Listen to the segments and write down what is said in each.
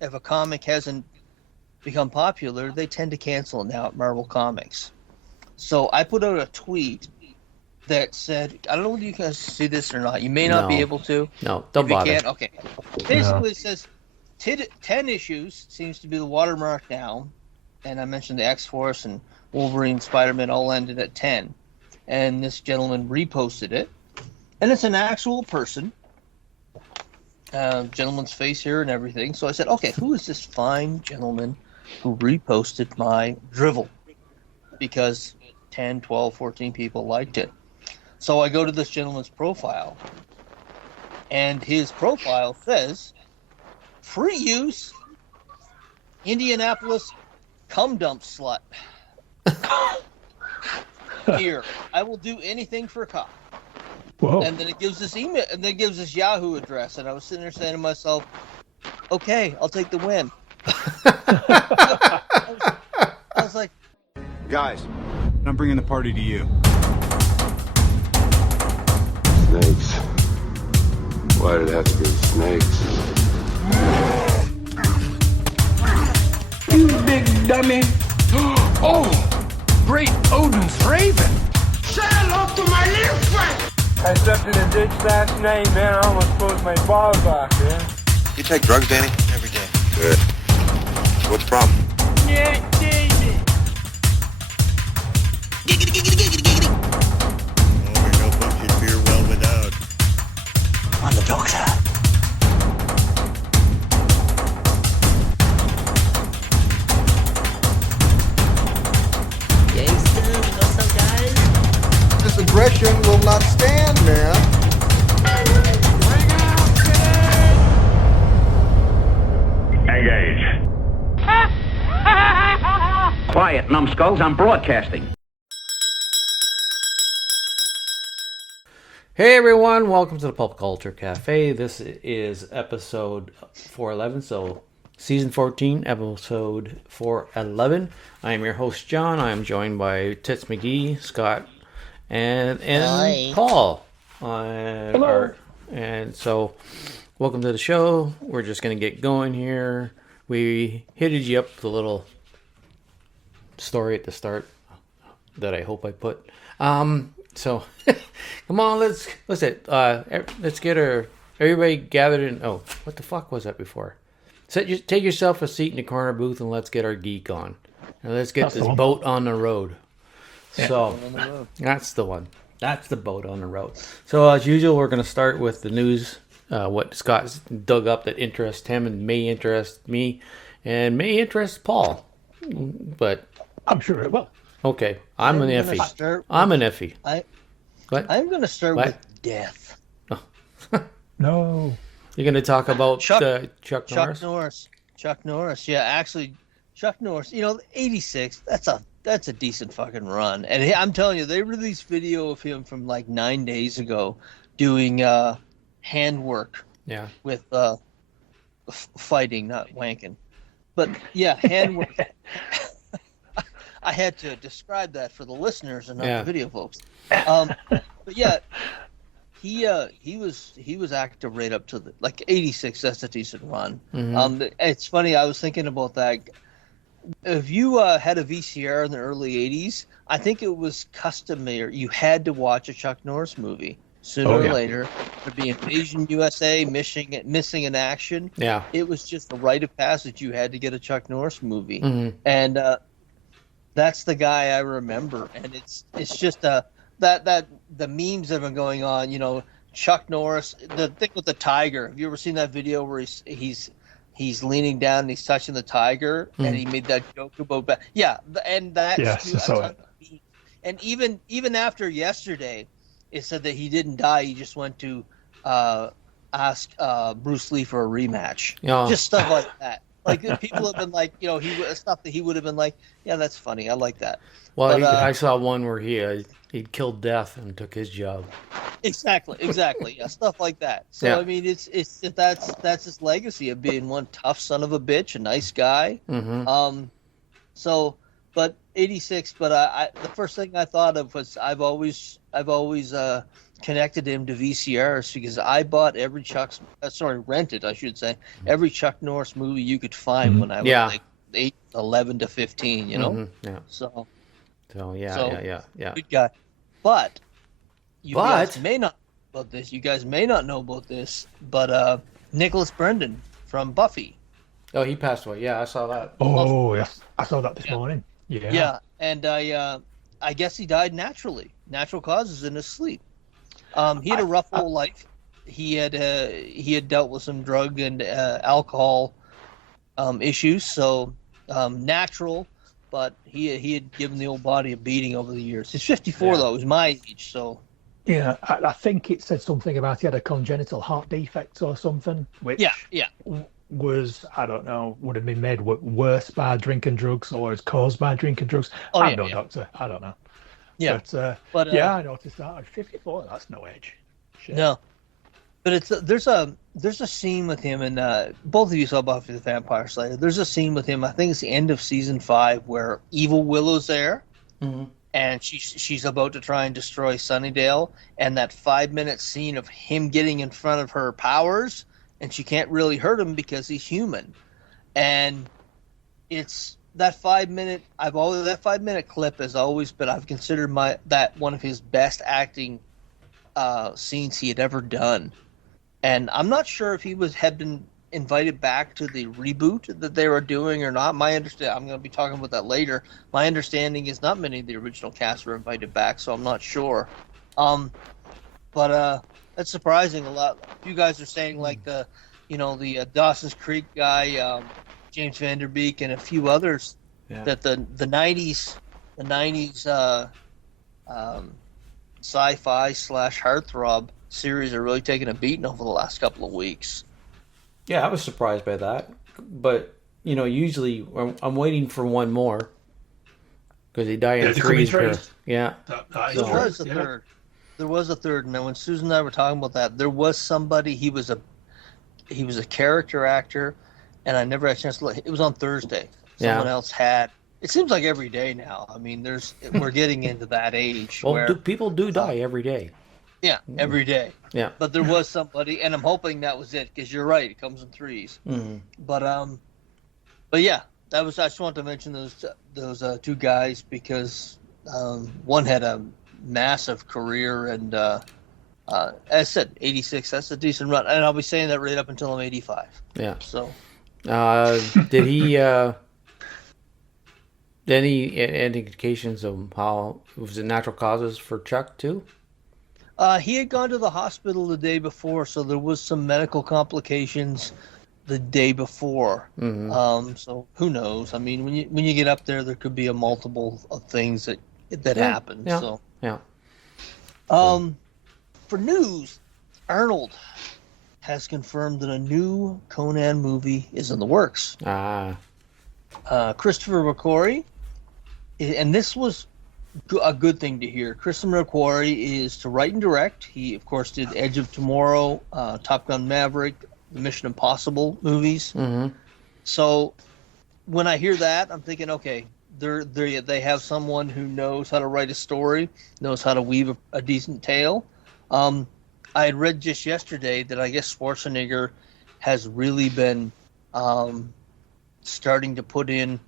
if a comic hasn't become popular, they tend to cancel it now at Marvel Comics. So I put out a tweet that said, I don't know if you guys see this or not. You may not be able to. No, don't if you bother. Can't, okay. Basically, it says 10 issues seems to be the watermark now. And I mentioned the X-Force and Wolverine, Spider-Man all ended at 10. And this gentleman reposted it. And it's an actual person. Gentleman's face here and everything. So I said, okay, who is this fine gentleman who reposted my drivel? Because 10, 12, 14 people liked it. So I go to this gentleman's profile. And his profile says, free use, Indianapolis cum dump slut. Here, I will do anything for a cop. Whoa. And then it gives this email, and then it gives this Yahoo address, and I was sitting there saying to myself, "Okay, I'll take the win." I was like, "Guys, I'm bringing the party to you." Snakes. Why did it have to be snakes? You big dummy! Oh, great Odin's raven! Say hello to my little friend! I stepped in a ditch last night, man. I almost closed my balls off, man. You take drugs, Danny? Every day. Good. What's the problem? Yeah, David. Giggity, giggity, giggity, giggity. Oh, we know what you fear well without. On the dog side. This aggression will not stand, man. Engage. Quiet, numbskulls. I'm broadcasting. Hey everyone, welcome to the Pulp Culture Cafe. This is episode 411, so season 14, episode 411. I am your host, John. I am joined by Tits McGee, Scott, and Paul. Hello. And so, welcome to the show. We're just going to get going here. We hit you up with a little story at the start that I hope I put. So, come on, let's get everybody gathered in. Oh, what the fuck was that before? Take yourself a seat in the corner booth and let's get our geek on. And let's get this boat on the road. Yeah. So, that's the one. That's the boat on the road. So, as usual, we're going to start with the news, what Scott's dug up that interests him and may interest me and may interest Paul. But I'm sure it will. Okay, I'm an iffy. I'm an iffy. I'm going to start with death. Oh. No. You're going to talk about Chuck Norris? Chuck Norris. Yeah, actually, Chuck Norris. You know, 86. That's a decent fucking run. And I'm telling you, they released video of him from like 9 days ago doing handwork. Yeah. With fighting, not wanking. But yeah, handwork. I had to describe that for the listeners and not the video folks. But yeah, he was active right up to the 86. That's a decent run. Mm-hmm. It's funny. I was thinking about that. If you had a VCR in the early 80s, I think it was customary. You had to watch a Chuck Norris movie sooner or later. There'd be Invasion USA, missing in action. Yeah, it was just a rite of passage. You had to get a Chuck Norris movie, and that's the guy I remember. And it's just that the memes that have been going on. You know, Chuck Norris, the thing with the tiger. Have you ever seen that video where he's leaning down and he's touching the tiger, and he made that joke about that. Yeah, and that. Yes, I saw it. And even after yesterday, it said that he didn't die. He just went to ask Bruce Lee for a rematch. Oh. Just stuff like that. Like people have been like, stuff that he would have been like, yeah, that's funny. I like that. Well, but, I saw one where he killed Death and took his job. Exactly. Yeah, stuff like that. So yeah. I mean, that's his legacy of being one tough son of a bitch, a nice guy. Mm-hmm. But 86. But the first thing I thought of was I've always connected him to VCRs because I bought every rented, I should say, every Chuck Norris movie you could find when I was like 8, 11 to 15, you know? Yeah. So yeah. Good guy. But you guys may not know about this. You guys may not know about this, but Nicholas Brendan from Buffy. Oh, he passed away. Yeah, I saw that. Oh, yes. I saw that this morning. Yeah. Yeah, and I guess he died naturally. Natural causes in his sleep. He had a rough whole life. He had dealt with some drug and alcohol issues, so natural. But he had given the old body a beating over the years. He's 54 though. He's my age, so. Yeah, I think it said something about he had a congenital heart defect or something, which was, I don't know, would have been made worse by drinking drugs or is caused by drinking drugs. I'm no doctor. I don't know. Yeah, but yeah, I noticed that. 54, that's no age. Shit. No, but there's a scene with him, and both of you saw Buffy the Vampire Slayer. There's a scene with him. I think it's the end of season 5 where Evil Willow's there, and she's about to try and destroy Sunnydale, and that 5-minute scene of him getting in front of her powers, and she can't really hurt him because he's human, and it's. That 5-minute, that 5-minute clip has always been. I've considered that one of his best acting scenes he had ever done, and I'm not sure if he had been invited back to the reboot that they were doing or not. My understanding, I'm going to be talking about that later. My understanding is not many of the original cast were invited back, so I'm not sure. But that's surprising. A few guys are saying like the Dawson's Creek guy. James Van Der Beek and a few others that the 90s sci-fi / heartthrob series are really taking a beating over the last couple of weeks. Yeah, I was surprised by that, but usually I'm waiting for one more because they die in threes. Yeah, there was a third. There was a third, and then when Susan and I were talking about that, there was somebody. He was a character actor. And I never had a chance to look. It was on Thursday. Someone else had. It seems like every day now. I mean, we're getting into that age where people do die every day. Yeah, every day. Yeah. But there was somebody, and I'm hoping that was it because you're right. It comes in threes. Mm-hmm. But yeah, I just wanted to mention those two guys because one had a massive career and. As I said, 86. That's a decent run, and I'll be saying that right up until I'm 85. Yeah. So. Did he? Any indications of how was it natural causes for Chuck too? He had gone to the hospital the day before, so there was some medical complications the day before. Mm-hmm. So who knows? I mean, when you get up there, there could be a multiple of things that happen. Yeah. So. Yeah. For news, Arnold has confirmed that a new Conan movie is in the works. Christopher McQuarrie, and this was a good thing to hear. Christopher McQuarrie is to write and direct. He, of course, did Edge of Tomorrow, Top Gun Maverick, the Mission Impossible movies. Mm-hmm. So when I hear that, I'm thinking, okay, they have someone who knows how to write a story, knows how to weave a decent tale. I had read just yesterday that I guess Schwarzenegger has really been starting to put in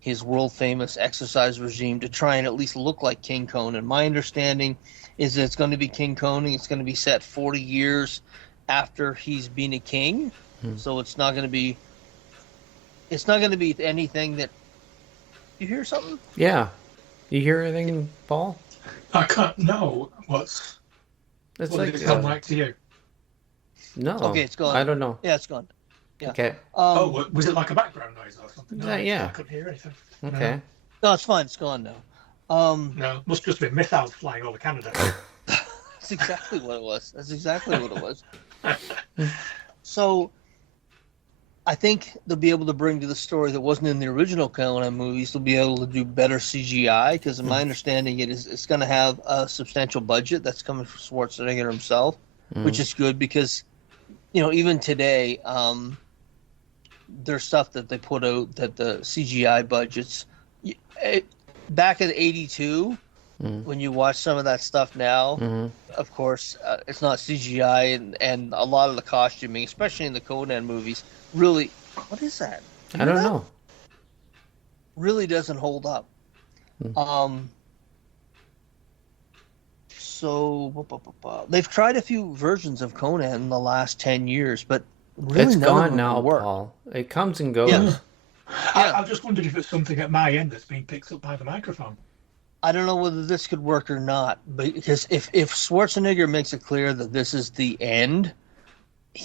his world-famous exercise regime to try and at least look like King Conan. My understanding is that it's going to be King Conan. It's going to be set 40 years after he's been a king. So it's not going to be anything that... You hear something? Yeah. You hear anything, Paul? I can't know what's... It's what does it sound like to you? No. Okay, it's gone. I don't know. Yeah, it's gone. Yeah. Okay. Was it like a background noise or something? No, yeah. I couldn't hear anything. Okay. No, it's fine. It's gone now. No, must just be missiles flying over Canada. That's exactly what it was. So, I think they'll be able to bring to the story that wasn't in the original Conan movies. They'll be able to do better CGI because, in my understanding, it's going to have a substantial budget that's coming from Schwarzenegger himself, which is good because, even today, there's stuff that they put out that the CGI budgets back in '82, when you watch some of that stuff now, of course, it's not CGI, and a lot of the costuming, especially in the Conan movies, really, what is that? I don't know. Really doesn't hold up. So they've tried a few versions of Conan in the last 10 years, but really It's none of gone them now, work. Paul. It comes and goes. Yeah. I just wondered if it's something at my end that's being picked up by the microphone. I don't know whether this could work or not, because if Schwarzenegger makes it clear that this is the end,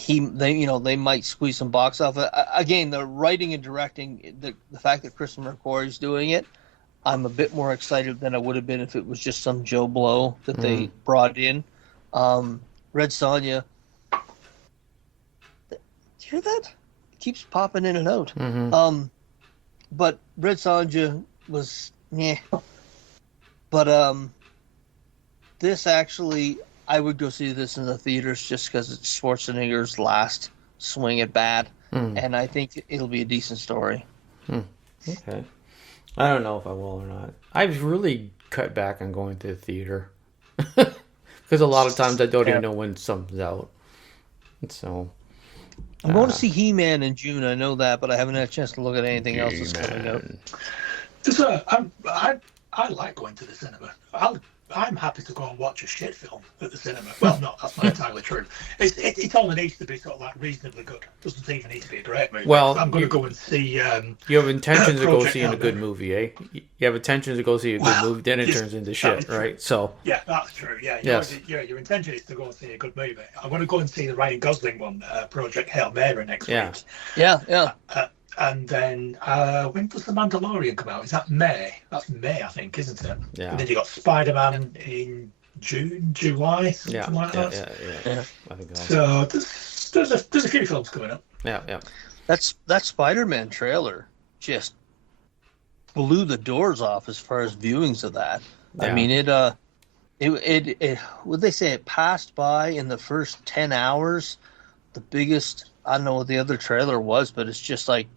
they might squeeze some box off. Again, the writing and directing, the fact that Christopher McQuarrie's doing it, I'm a bit more excited than I would have been if it was just some Joe Blow that they brought in. Red Sonja, do you hear that? It keeps popping in and out. But Red Sonja was But this actually, I would go see this in the theaters just because it's Schwarzenegger's last swing at bat, and I think it'll be a decent story. Okay. I don't know if I will or not. I've really cut back on going to the theater because a lot of times I don't even know when something's out. So I'm going to see He-Man in June. I know that, but I haven't had a chance to look at anything else that's coming out. I like going to the cinema. I'm happy to go and watch a shit film at the cinema. Well, no, that's not entirely true. It only needs to be sort of like reasonably good. It doesn't even need to be a great movie. Well, I'm going to go and see. You have intentions to go see a good movie, eh? You have intentions to go see a good movie, then it turns into shit, right? So yeah, that's true. Yeah, your intention is to go and see a good movie. I'm going to go and see the Ryan Gosling one, Project Hail Mary, next week. Yeah. And then when does The Mandalorian come out? Is that May? That's May, I think, isn't it? Yeah. And then you got Spider-Man in June, July, something like that. Yeah. I think so. So there's a few films coming up. Yeah. That Spider-Man trailer just blew the doors off as far as viewings of that. Yeah. I mean, it would they say it passed by in the first 10 hours the biggest, I don't know what the other trailer was, but it's just like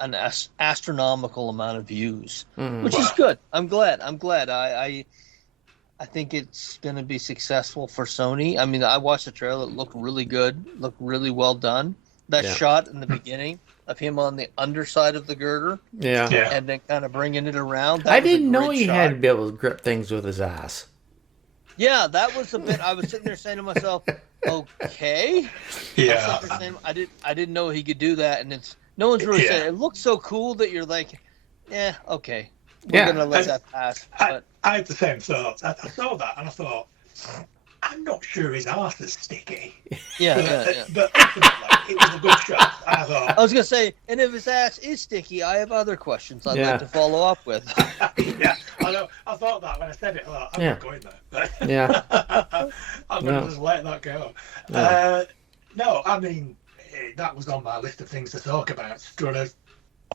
an astronomical amount of views, which is good. I'm glad. I think it's going to be successful for Sony. I mean, I watched the trailer. It looked really good. Looked really well done. That shot in the beginning of him on the underside of the girder, and then kind of bringing it around. I didn't know he had to be able to grip things with his ass. Yeah, that was a bit. I was sitting there saying to myself, "Okay." Yeah. I didn't know he could do that, and no one's really saying it. It looks so cool that you're like, "Yeah, okay, we're gonna let that pass." But I had the same thoughts. I saw that and I thought, I'm not sure his arse is sticky. Yeah. But ultimately, it was a good shot. I was gonna say, and if his ass is sticky, I have other questions I'd like to follow up with. Yeah, I know. I thought that when I said it. I thought, I'm not going there. I'm going to just let that go. No, I mean, that was on my list of things to talk about. Do you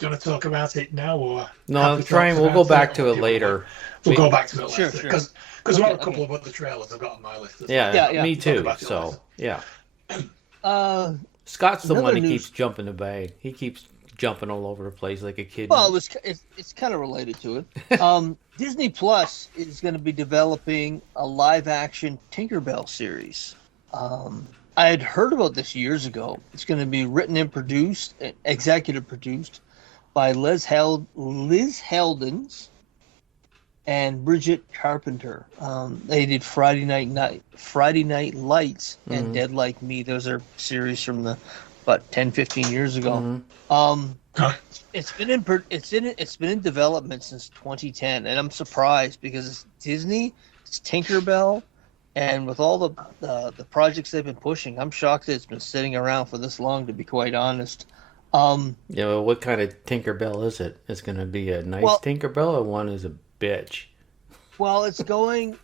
want to talk about it now, or no? We'll go back to it later. We'll go back to it later sure. Because there are a couple of other trailers I've got on my list. Yeah, me too. So Scott's the one who keeps jumping the bag. He keeps jumping all over the place like a kid. Well, it's kind of related to it. Disney Plus is going to be developing a live-action Tinkerbell series. I had heard about this years ago. It's going to be written and produced, executive produced, by Liz Heldens and Bridget Carpenter. They did Friday Night Lights and Dead Like Me. Those are series from 10, 15 years ago. It's been in development since 2010, and I'm surprised because it's Disney, it's Tinkerbell, and with all the projects they've been pushing, I'm shocked that it's been sitting around for this long, to be quite honest. Well, what kind of Tinkerbell is it? It's going to be a nice Tinkerbell, or one is a bitch? Well, it's going.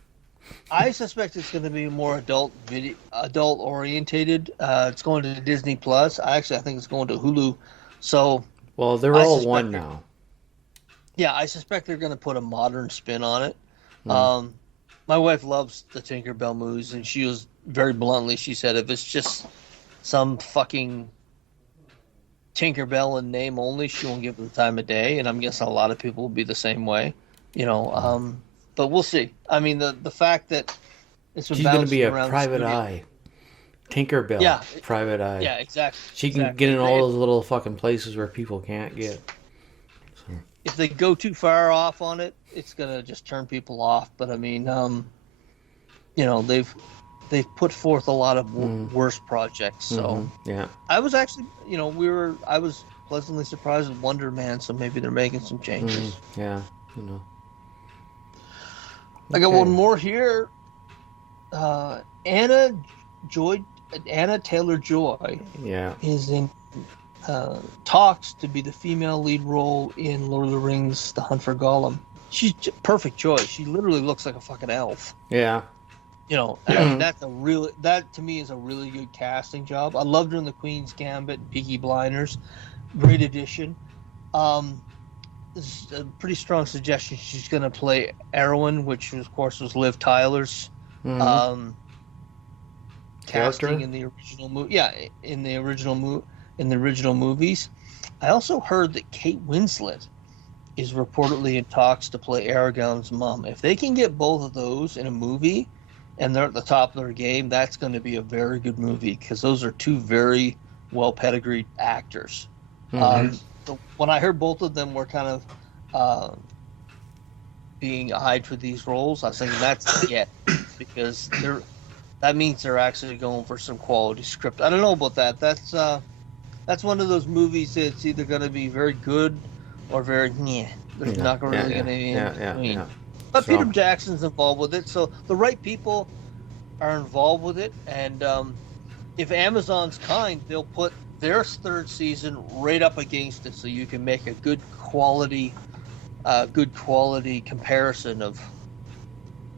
I suspect it's going to be more adult orientated. It's going to Disney Plus. I think it's going to Hulu. So. Well, they're all one now. Yeah, I suspect they're going to put a modern spin on it. My wife loves the Tinkerbell movies, and she was very bluntly, she said, if it's just some fucking Tinkerbell in name only, she won't give it the time of day. And I'm guessing a lot of people will be the same way. but we'll see. I mean, the fact that it's she's going to be a private eye. Tinkerbell. Yeah. Private eye. Yeah, exactly. She can get in all those little fucking places where people can't get. So. If they go too far off on it, it's going to just turn people off. But I mean, they've put forth a lot of worse projects. So yeah, I was actually, I was pleasantly surprised with Wonder Man. So maybe they're making some changes. Yeah, I got one more here. Anna Taylor-Joy is in talks to be the female lead role in Lord of the Rings: The Hunt for Gollum. She's perfect choice. She literally looks like a fucking elf. Yeah. That to me is a really good casting job. I loved her in The Queen's Gambit, Peaky Blinders. Great addition. This is a pretty strong suggestion. She's going to play Erwin, which of course was Liv Tyler's casting in the original movie. Yeah, in the original movies. I also heard that Kate Winslet is reportedly in talks to play Aragorn's mom. If they can get both of those in a movie, and they're at the top of their game, that's going to be a very good movie because those are two very well pedigreed actors. So when I heard both of them were kind of being eyed for these roles, I was thinking that's it because that means they're actually going for some quality script. I don't know about that. That's one of those movies that's either going to be very good or very There's not really going to be in between. Yeah. But Peter Jackson's involved with it, so the right people are involved with it. And if Amazon's kind, they'll put their third season right up against it, so you can make a good quality comparison of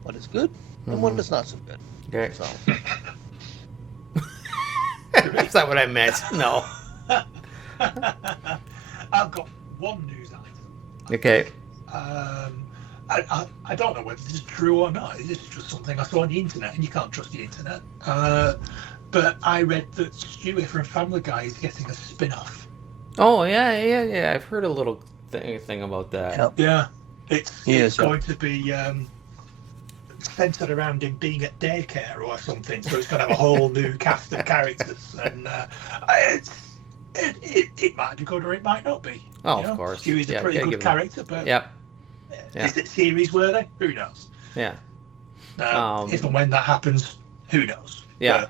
what is good and what is not so good. Okay. So. That's not what I meant. No. I've got one news item. Okay. I don't know whether this is true or not. This is just something I saw on the internet, and you can't trust the internet. But I read that Stewie from Family Guy is getting a spin-off. Oh, yeah. I've heard a little thing about that. Yeah. It's going to be centered around him being at daycare or something, so it's going to have a whole new cast of characters. And it might be good or it might not be. Oh, of course. Stewie's a pretty good character, but is it series worthy? Who knows? Yeah. If and when that happens, who knows? Yeah.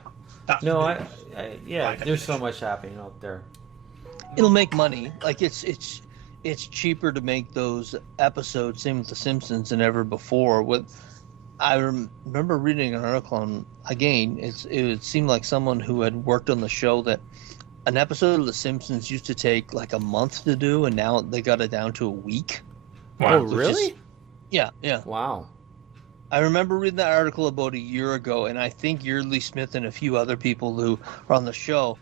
There's so much happening out there. It'll make money. Like it's cheaper to make those episodes, same with The Simpsons, than ever before. I remember reading an article on, again, it seemed like someone who had worked on the show that an episode of The Simpsons used to take like a month to do, and now they got it down to a week. Wow. Oh, really? Yeah. Wow. I remember reading that article about a year ago, and I think Yeardley Smith and a few other people who are on the show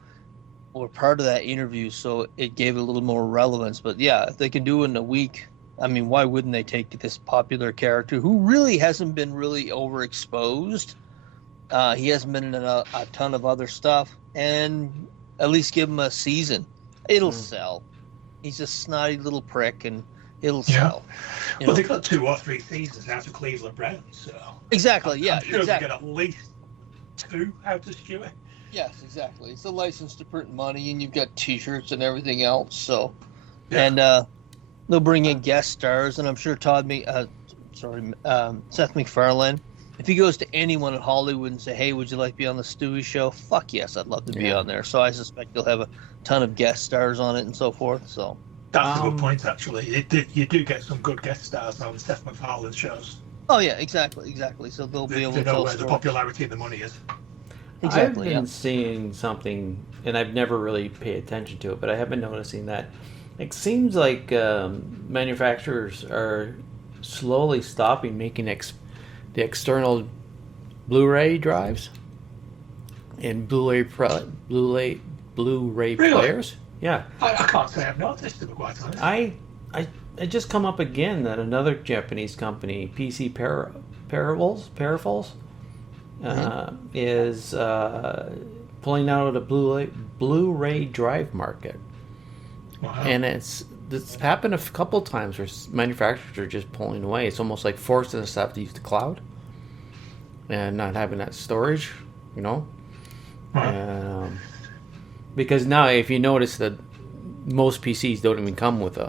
were part of that interview, so it gave it a little more relevance. But yeah, if they can do it in a week, I mean, why wouldn't they take this popular character who really hasn't been really overexposed? He hasn't been in a ton of other stuff, and at least give him a season. It'll sell. He's a snotty little prick, and it'll sell. Well, they've got 2 or 3 seasons out of Cleveland Browns, so exactly. I'm sure they get at least 2 out of Stewie. Yes, exactly. It's a license to print money, and you've got T-shirts and everything else. So, and they'll bring in guest stars, and I'm sure Seth MacFarlane. If he goes to anyone in Hollywood and say, "Hey, would you like to be on the Stewie Show?" Fuck yes, I'd love to be on there. So I suspect you'll have a ton of guest stars on it and so forth. So that's a good point, actually. You do get some good guest stars on Seth MacFarlane shows. Oh yeah, exactly. So they'll be able to know where the popularity and the money is. Exactly. I've been seeing something, and I've never really paid attention to it, but I have been noticing that it seems like manufacturers are slowly stopping making the external Blu-ray drives and Blu-ray players. Yeah. I can't say I've noticed, to be quite honest. I just come up again that another Japanese company, PC Parables, is pulling out of the Blu-ray drive market. Wow. And it's this happened a couple times where manufacturers are just pulling away. It's almost like forcing us to have to use the cloud and not having that storage, you know. Because now, if you notice that most PCs don't even come with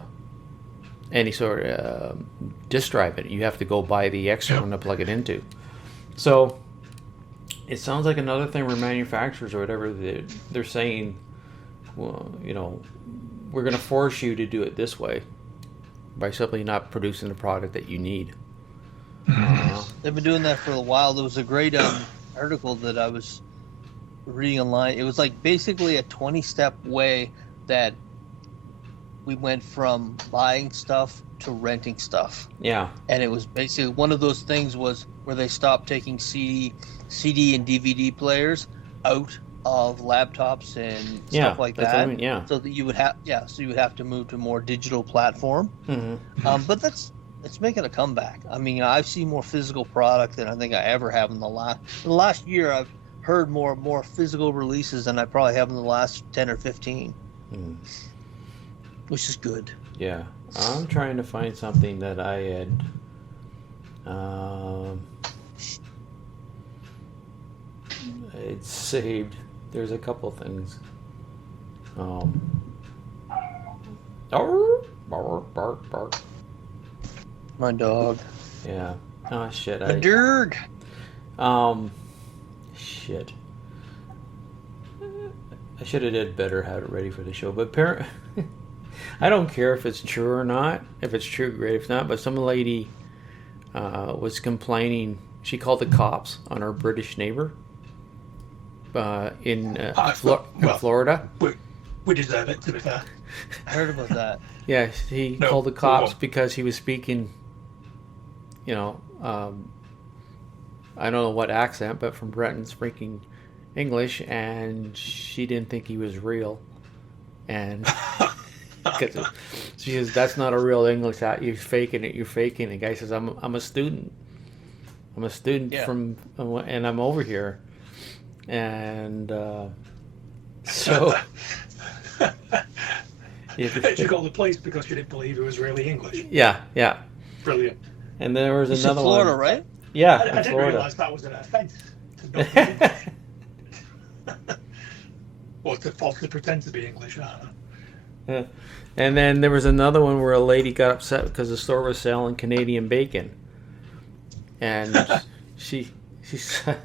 any sort of disk drive in it, you have to go buy the extra one to plug it into. So it sounds like another thing where manufacturers or whatever they're saying, well, you know, we're going to force you to do it this way by simply not producing the product that you need. They've been doing that for a while. There was a great article that I was reading online. It was like basically a 20-step way that we went from buying stuff to renting stuff. Yeah. And it was basically one of those things was where they stopped taking CD and DVD players out of laptops and stuff like that. What I mean, So that you would have to move to a more digital platform. Mm-hmm. But it's making a comeback. I mean, I've seen more physical product than I think I ever have in the last year. I've heard more physical releases than I probably have in the last 10 or 15. Which is good. Yeah. I'm trying to find something that I had it's saved. There's a couple things. Bark. My dog. Yeah. Oh shit. A dog. Shit. I should have did better, had it ready for the show. But I don't care if it's true or not. If it's true, great. If not, but some lady was complaining. She called the cops on her British neighbor in Florida. We deserve it, to be fair. I heard about that. Yeah, he called the cops because he was speaking, you know, I don't know what accent, but from Breton, speaking English, and she didn't think he was real. And she says, that's not a real English accent. You're faking it. The guy says, I'm a student. I'm a student and I'm over here. And so... She called the police because she didn't believe it was really English. Yeah. Brilliant. And there was another one. Florida, right? Yeah, I didn't realize that was an offence. Or to falsely pretend to be English. Yeah. And then there was another one where a lady got upset because the store was selling Canadian bacon. And she said,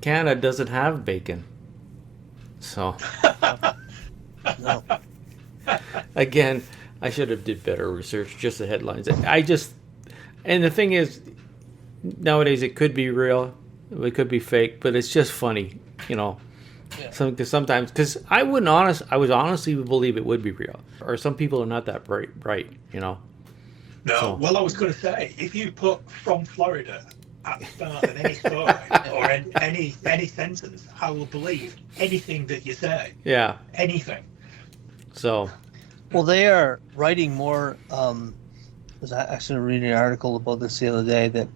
Canada doesn't have bacon. So, no. Again, I should have did better research, just the headlines. And the thing is, nowadays it could be real, it could be fake, but it's just funny, you know. Yeah. Sometimes, because I would honestly believe it would be real, or some people are not that bright, you know. No, so. Well, I was going to say, if you put from Florida at the start of any story or any sentence, I will believe anything that you say. Yeah. Anything. So. Well, they are writing more. I was actually reading an article about this the other day that,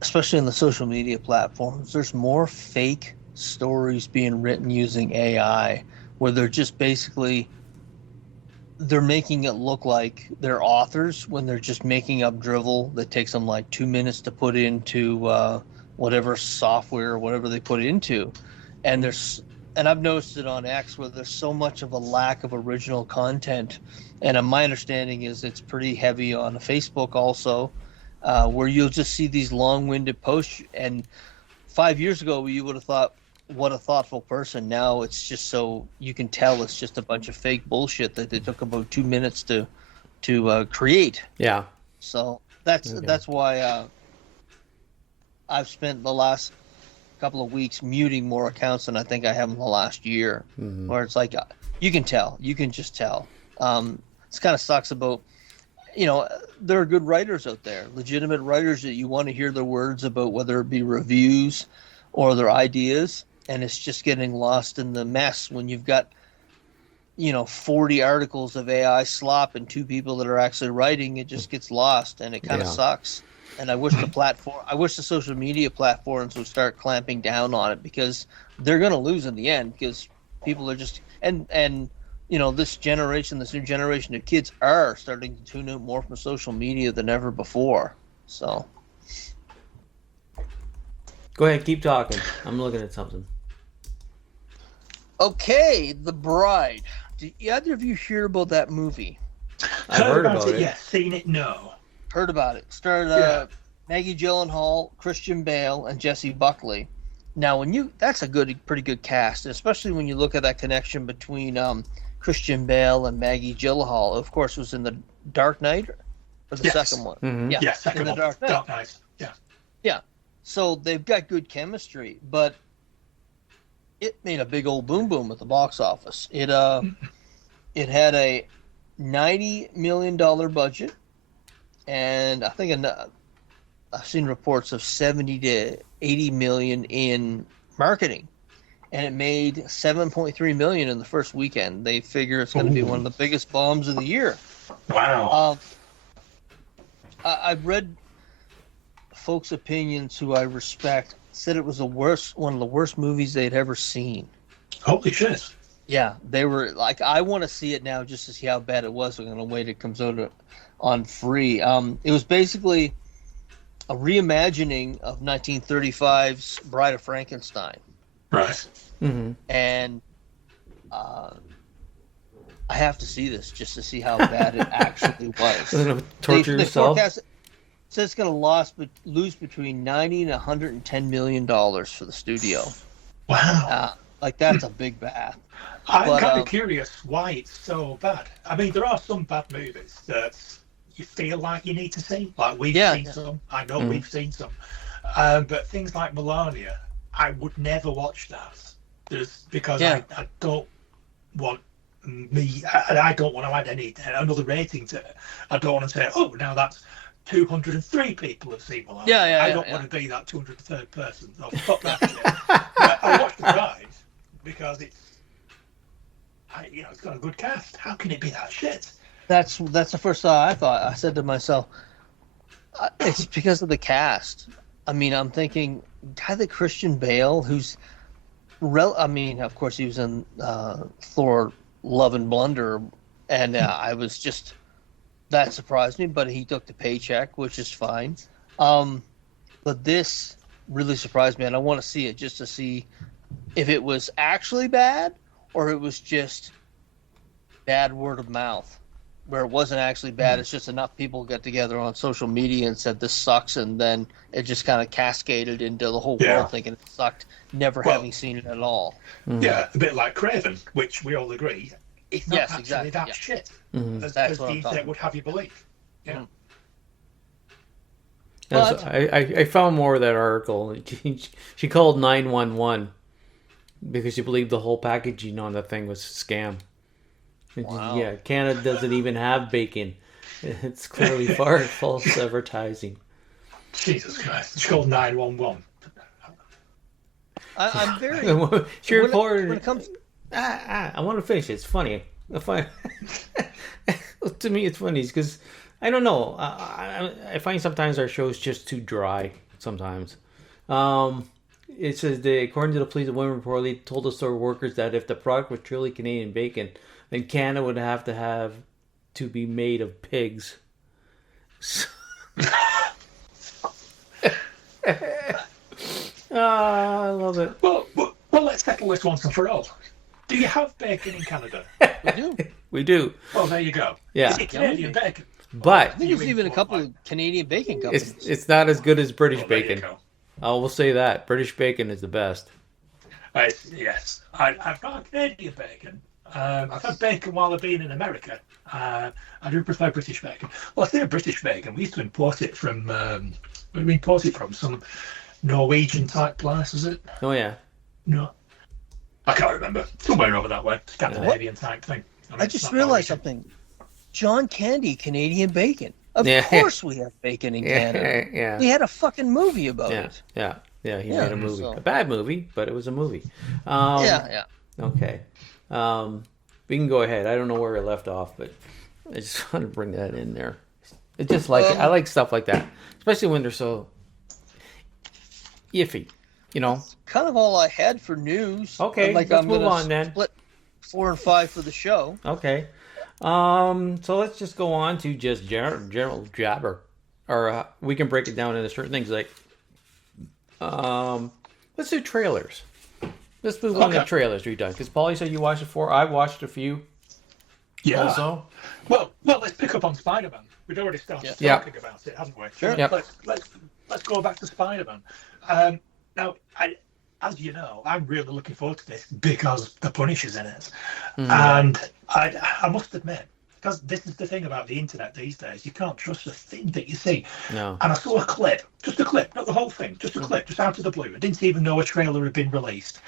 especially in the social media platforms, there's more fake stories being written using AI, where they're just basically they're making it look like they're authors when they're just making up drivel that takes them like 2 minutes to put into whatever software or whatever they put into. And I've noticed it on X where there's so much of a lack of original content. And my understanding is it's pretty heavy on Facebook also, where you'll just see these long-winded posts. And 5 years ago, you would have thought, what a thoughtful person. Now it's just so you can tell it's just a bunch of fake bullshit that they took about 2 minutes to create. Yeah. So that's why I've spent the last couple of weeks muting more accounts than I think I have in the last year. Mm-hmm. Where it's like you can just tell. It's kind of sucks about, you know, there are good writers out there, legitimate writers that you want to hear their words about, whether it be reviews or their ideas. And it's just getting lost in the mess when you've got, you know, 40 articles of AI slop and 2 people that are actually writing. It just gets lost, and it kind of sucks. And I wish the social media platforms would start clamping down on it, because they're going to lose in the end, because people are just and this new generation of kids are starting to tune in more from social media than ever before. So, go ahead, keep talking. I'm looking at something. Okay, The Bride. Did either of you hear about that movie? I've heard about it. Yes, seen it. No. Heard about it. Starred Maggie Gyllenhaal, Christian Bale, and Jessie Buckley. Now, that's a pretty good cast, especially when you look at that connection between Christian Bale and Maggie Gyllenhaal. Of course, was in The Dark Knight, or the second one. Mm-hmm. Yeah, second one. Dark Knight. Yeah. Yeah. So they've got good chemistry, but it made a big old boom at the box office. It had a $90 million budget, and I think I've seen reports of 70 to 80 million in marketing, and it made 7.3 million in the first weekend. They figure it's going to be one of the biggest bombs of the year. Wow. I've read folks' opinions who I respect said it was one of the worst movies they'd ever seen. Holy shit. Yeah, they were like, I want to see it now just to see how bad it was. I'm going to wait it comes out on free. It was basically a reimagining of 1935's Bride of Frankenstein. Right. Mm-hmm. And I have to see this just to see how bad it actually was. Torture yourself. Says it's going to lose between $90 and $110 million for the studio. Wow. That's a big bath. I'm kind of curious why it's so bad. I mean, there are some bad movies that you feel like you need to see. Like we've seen some. I know we've seen some. But things like Melania, I would never watch that. Because I don't want I don't want to add another rating to it. I don't want to say, oh, now that's 203 people have seen Melania. I don't want to be that 203rd person. Oh, fuck that shit. But I watched The Bride because it's got a good cast. How can it be that shit? That's the first thought I thought. I said to myself, it's because of the cast. I mean, I'm thinking, the Christian Bale, who's of course he was in Thor: Love and Blunder, and I was just, that surprised me, but he took the paycheck, which is fine. But this really surprised me, and I want to see it just to see if it was actually bad or it was just bad word of mouth, where it wasn't actually bad. It's just enough people got together on social media and said this sucks, and then it just kind of cascaded into the whole world thinking it sucked, never having seen it at all. Yeah, a bit like Craven, which we all agree it's not actually that shit, as the internet would have you believe. Yeah. Well, I found more of that article. She called 911 because she believed the whole packaging on that thing was a scam. Wow. Yeah, Canada doesn't even have bacon. It's clearly false advertising. Jesus Christ. She called 911. I'm very... She reported... When it comes... I want to finish. It's funny. To me, it's funny because I don't know. I find sometimes our show's just too dry. Sometimes, it says according to the police, the women reportedly told the store workers that if the product was truly Canadian bacon, then Canada would have to be made of pigs. I love it. Well, let's settle this once and for all. Do you have bacon in Canada? We do. We do. Well, there you go. Yeah. Is it Canadian bacon? But I think there's even a couple of Canadian bacon companies. It's not as good as British bacon. We'll say that. British bacon is the best. Yes. I've got Canadian bacon. I've had bacon while I've been in America. I do prefer British bacon. Well, I say British bacon. We used to import it from... where we import it from? Some Norwegian type place, is it? Oh, yeah. No. I can't remember. Somewhere over that way. Scandinavian type thing. I just realized something. John Candy, Canadian bacon. Of course we have bacon in Canada. Yeah. We had a fucking movie about it. Yeah, he made a movie. A bad movie, but it was a movie. Okay. We can go ahead. I don't know where I left off, but I just want to bring that in there. It's just like, I like stuff like that. Especially when they're so That's iffy. kind of all I had for news. Okay, let's move on then. 4 and 5 for the show. Okay. So let's just go on to just general jabber, or we can break it down into certain things like, let's do trailers. Let's move on to trailers we've done, because Paulie said you watched it before. I watched a few. Yeah. Also. Well, let's pick up on Spider-Man. We'd already started talking about it, haven't we? Sure. Yep. Let's go back to Spider-Man. Now, as you know, I'm really looking forward to this because the Punisher's in it, and I must admit, because this is the thing about the internet these days, you can't trust a thing that you see. No. And I saw a clip, just a clip, not the whole thing, just a clip, just out of the blue. I didn't even know a trailer had been released,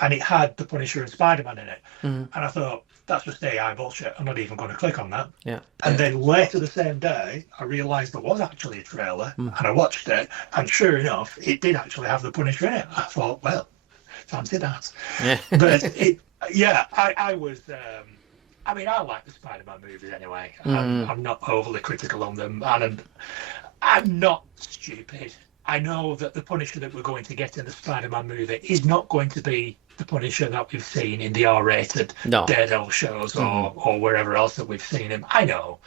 and it had the Punisher and Spider-Man in it, and I thought, that's just AI bullshit. I'm not even going to click on that. Yeah. And then later the same day, I realised there was actually a trailer, and I watched it, and sure enough, it did actually have the Punisher in it. I thought, well, fancy that. Yeah. But I was. I mean, I like the Spider-Man movies anyway. I'm not overly critical on them, and I'm not stupid. I know that the Punisher that we're going to get in the Spider-Man movie is not going to be the Punisher that we've seen in the R-rated Daredevil shows or wherever else that we've seen him. I know.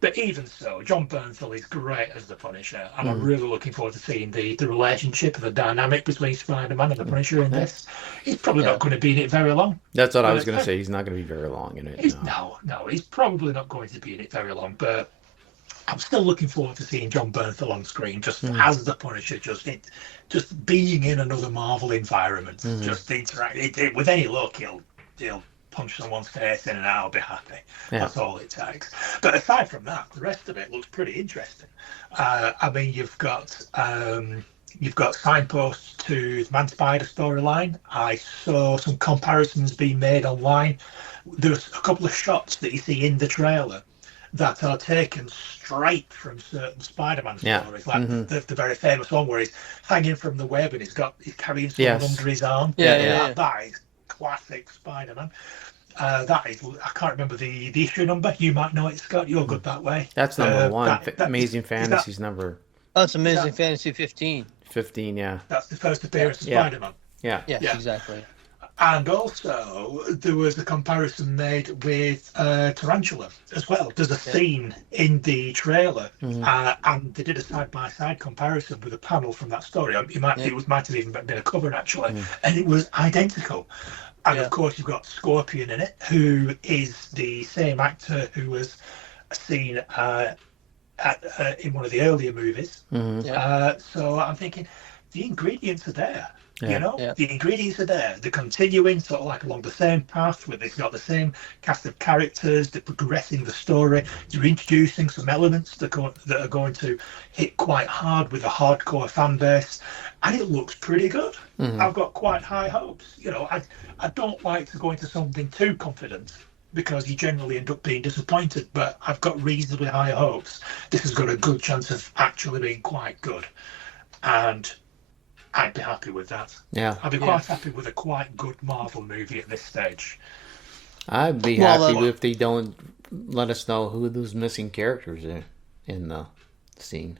But even so, John Bernthal is great as the Punisher, and I'm really looking forward to seeing the relationship, the dynamic between Spider-Man and the Punisher in this. He's probably not going to be in it very long. That's what I was going to say. He's not going to be very long in it. No, he's probably not going to be in it very long, but I'm still looking forward to seeing John Bernthal on screen, just as the Punisher, just being in another Marvel environment, just interacting with any look. He'll punch someone's face in and I'll be happy. Yeah. That's all it takes. But aside from that, the rest of it looks pretty interesting. I mean, you've got signposts to the Man Spider storyline. I saw some comparisons being made online. There's a couple of shots that you see in the trailer that are taken straight from certain Spider-Man stories, like the very famous one where he's hanging from the web and he's carrying someone under his arm. That is classic Spider-Man. That is, I can't remember the issue number. You might know it, Scott. You're good that way. That's number one. Amazing Fantasy's number. Oh, it's Amazing Fantasy 15. 15, yeah. That's the first appearance of Spider-Man. Yeah. Yes, exactly. And also, there was a comparison made with Tarantula as well. There's a scene in the trailer, and they did a side-by-side comparison with a panel from that story. It might have even been a cover, actually, and it was identical. And of course, you've got Scorpion in it, who is the same actor who was seen in one of the earlier movies. So I'm thinking, the ingredients are there. The ingredients are there. They're continuing sort of like along the same path where they've got the same cast of characters. They're progressing the story. You're introducing some elements that are going to hit quite hard with a hardcore fan base, and it looks pretty good. I've got quite high hopes. I don't like to go into something too confident because you generally end up being disappointed, but I've got reasonably high hopes. This has got a good chance of actually being quite good, and I'd be happy with that. Yeah. I'd be quite happy with a quite good Marvel movie at this stage. I'd be happy if they don't let us know who those missing characters are in the scene.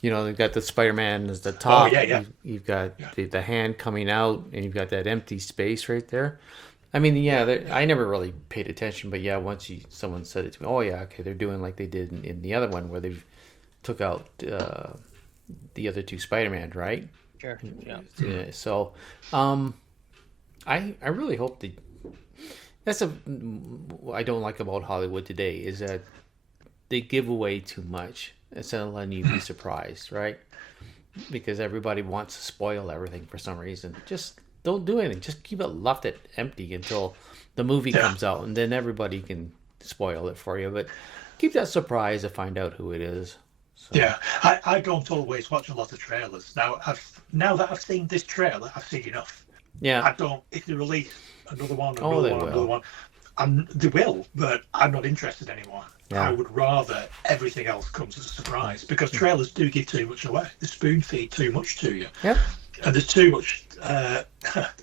They've got the Spider-Man as the top. You've got the hand coming out, and you've got that empty space right there. I mean, I never really paid attention, but once someone said it to me, okay, they're doing like they did in the other one where they took out the other two Spider-Man, right? Sure. Yeah. So, I really hope that's what I don't like about Hollywood today is that they give away too much instead of letting you be surprised, right? Because everybody wants to spoil everything for some reason. Just don't do anything. Just keep it empty until the movie comes out, and then everybody can spoil it for you. But keep that surprise to find out who it is. So. Yeah, I don't always watch a lot of trailers. Now that I've seen this trailer, I've seen enough. Yeah. I don't. If they release another one, another one, they will, but I'm not interested anymore. Yeah. I would rather everything else comes as a surprise because trailers do give too much away. They spoon feed too much to you. Yeah. And there's too much,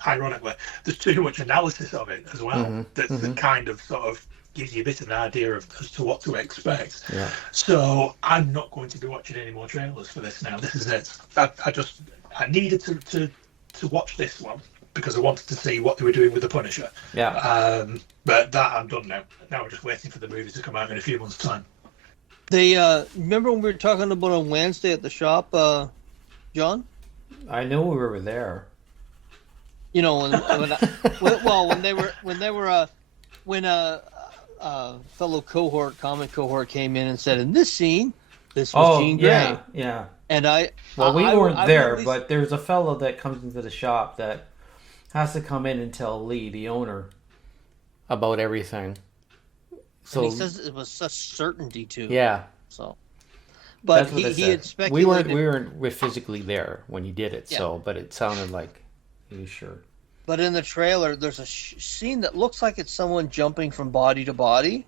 ironically, there's too much analysis of it as well that kind of sort of gives you a bit of an idea as to what to expect. Yeah. So I'm not going to be watching any more trailers for this now. This is it. I needed to watch this one because I wanted to see what they were doing with the Punisher. Yeah. But that I'm done now. Now we're just waiting for the movie to come out in a few months' time. They remember when we were talking about on Wednesday at the shop, John? I know we were there. You know, when a fellow comic cohort came in and said, in this scene, this was Jean Grey. Yeah. And we weren't there, but there's a fellow that comes into the shop that has to come in and tell Lee, the owner, about everything. So and he says it was such certainty too. Yeah. So, but he had speculated. We weren't physically there when he did it. Yeah. So, but it sounded like he was sure. But in the trailer, there's a scene that looks like it's someone jumping from body to body.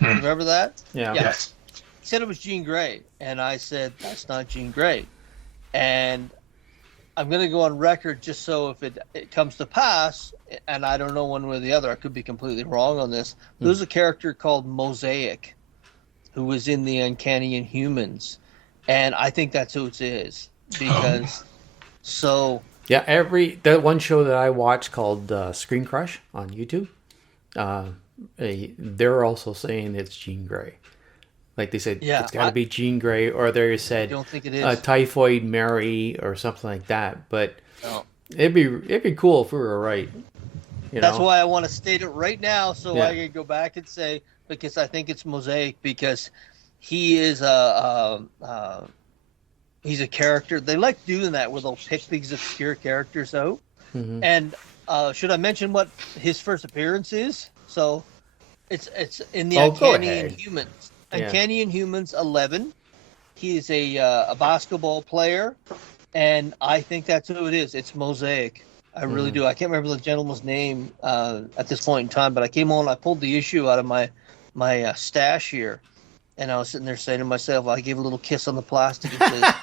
Remember that? Yeah. Yes. He said it was Jean Grey, and I said that's not Jean Grey. And I'm going to go on record just so if it comes to pass, and I don't know one way or the other, I could be completely wrong on this. There's a character called Mosaic who was in the Uncanny Inhumans, and I think that's who it is because Yeah, that one show that I watched called Screen Crush on YouTube, they're also saying it's Jean Grey. Like they said, it's got to be Jean Grey, or they said, I don't think it is. Typhoid Mary or something like that. But it'd be cool if we were right. That's why I want to state it right now, so I can go back and say, because I think it's Mosaic, because he is he's a character. They like doing that where they'll pick these obscure characters out. Mm-hmm. And should I mention what his first appearance is? So it's in the Uncanny Inhumans. Uncanny Inhumans 11. He is a basketball player, and I think that's who it is. It's Mosaic. I really do. I can't remember the gentleman's name at this point in time, but I came on. I pulled the issue out of my stash here, and I was sitting there saying to myself, I gave a little kiss on the plastic and said,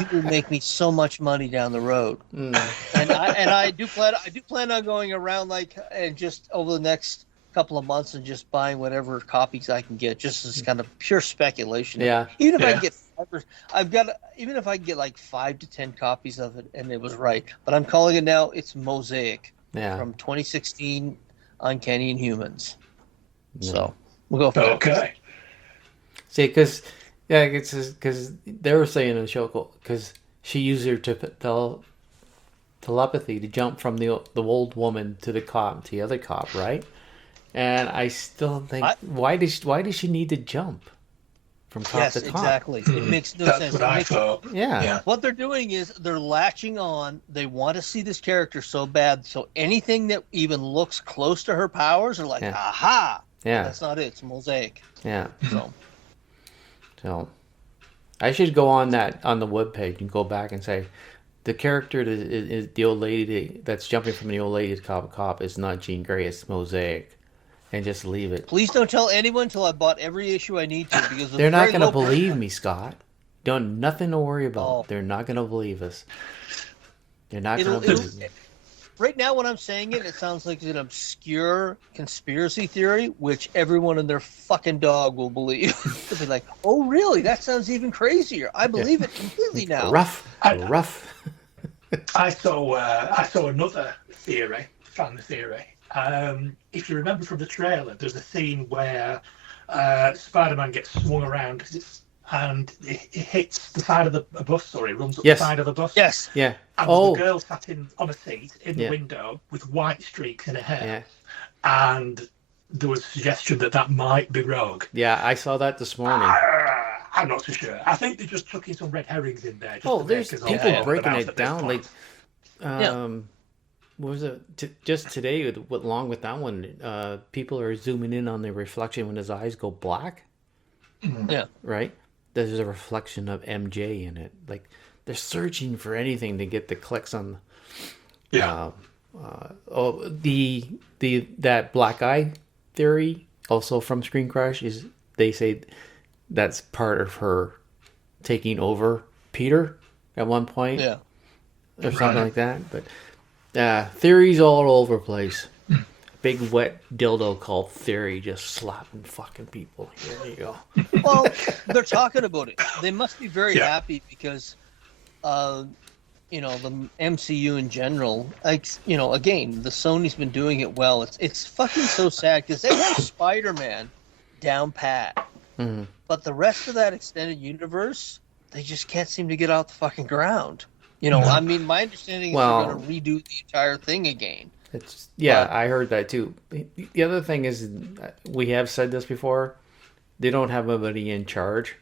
you will make me so much money down the road. And I do plan on going around and just over the next couple of months and just buying whatever copies I can get, just as kind of pure speculation. Yeah. Even if I can get even if I can get like 5 to 10 copies of it and it was right. But I'm calling it now, it's Mosaic. Yeah. From 2016 Uncanny Inhumans. Yeah. So we'll go for that. Okay. See, because they were saying in the show, because she used her telepathy to jump from the old woman to the other cop, right? And I still think, why does she need to jump from top to top? Yes, exactly. It makes no sense. What I thought. Yeah. What they're doing is they're latching on. They want to see this character so bad, so anything that even looks close to her powers are like, aha. Yeah. That's not it. It's Mosaic. Yeah. So I should go on the webpage and go back and say the character is the old lady that's jumping from the old lady to cop is not Jean Grey, it's Mosaic. And just leave it. Please don't tell anyone until I bought every issue I need to, because they're not going to believe me, Scott. Nothing to worry about. Oh. They're not going to believe us. They're not going to believe me. Right now, when I'm saying it sounds like an obscure conspiracy theory, which everyone and their fucking dog will believe. They'll be like, "Oh, really? That sounds even crazier. I believe it completely now." Rough. I saw another theory, fan theory. If you remember from the trailer, there's a scene where Spider-Man gets swung around and it hits the side of a bus, or it runs up the side of the bus. Yes. Yeah. And the girl sat on a seat in the window with white streaks in her hair. Yeah. And there was a suggestion that might be Rogue. Yeah, I saw that this morning. I'm not so sure. I think they're just chucking some red herrings in there. There's people breaking it down. Like, what was it? Just today, along with that one, people are zooming in on the reflection when his eyes go black. Yeah. Right? There's a reflection of MJ in it. Like, they're searching for anything to get the clicks on. Yeah. That black eye theory, also from Screen Crush, is they say that's part of her taking over Peter at one point. Yeah. Or something like that. But theories all over the place. Big wet dildo called Theory just slapping fucking people. Here you go. Well, they're talking about it. They must be very happy because you know, the MCU in general, like, you know, again, the Sony's been doing it well. It's fucking so sad because they have Spider-Man down pat, but the rest of that extended universe, they just can't seem to get off the fucking ground. You know, I mean, my understanding is they're going to redo the entire thing again. I heard that too. The other thing is, we have said this before, they don't have anybody in charge.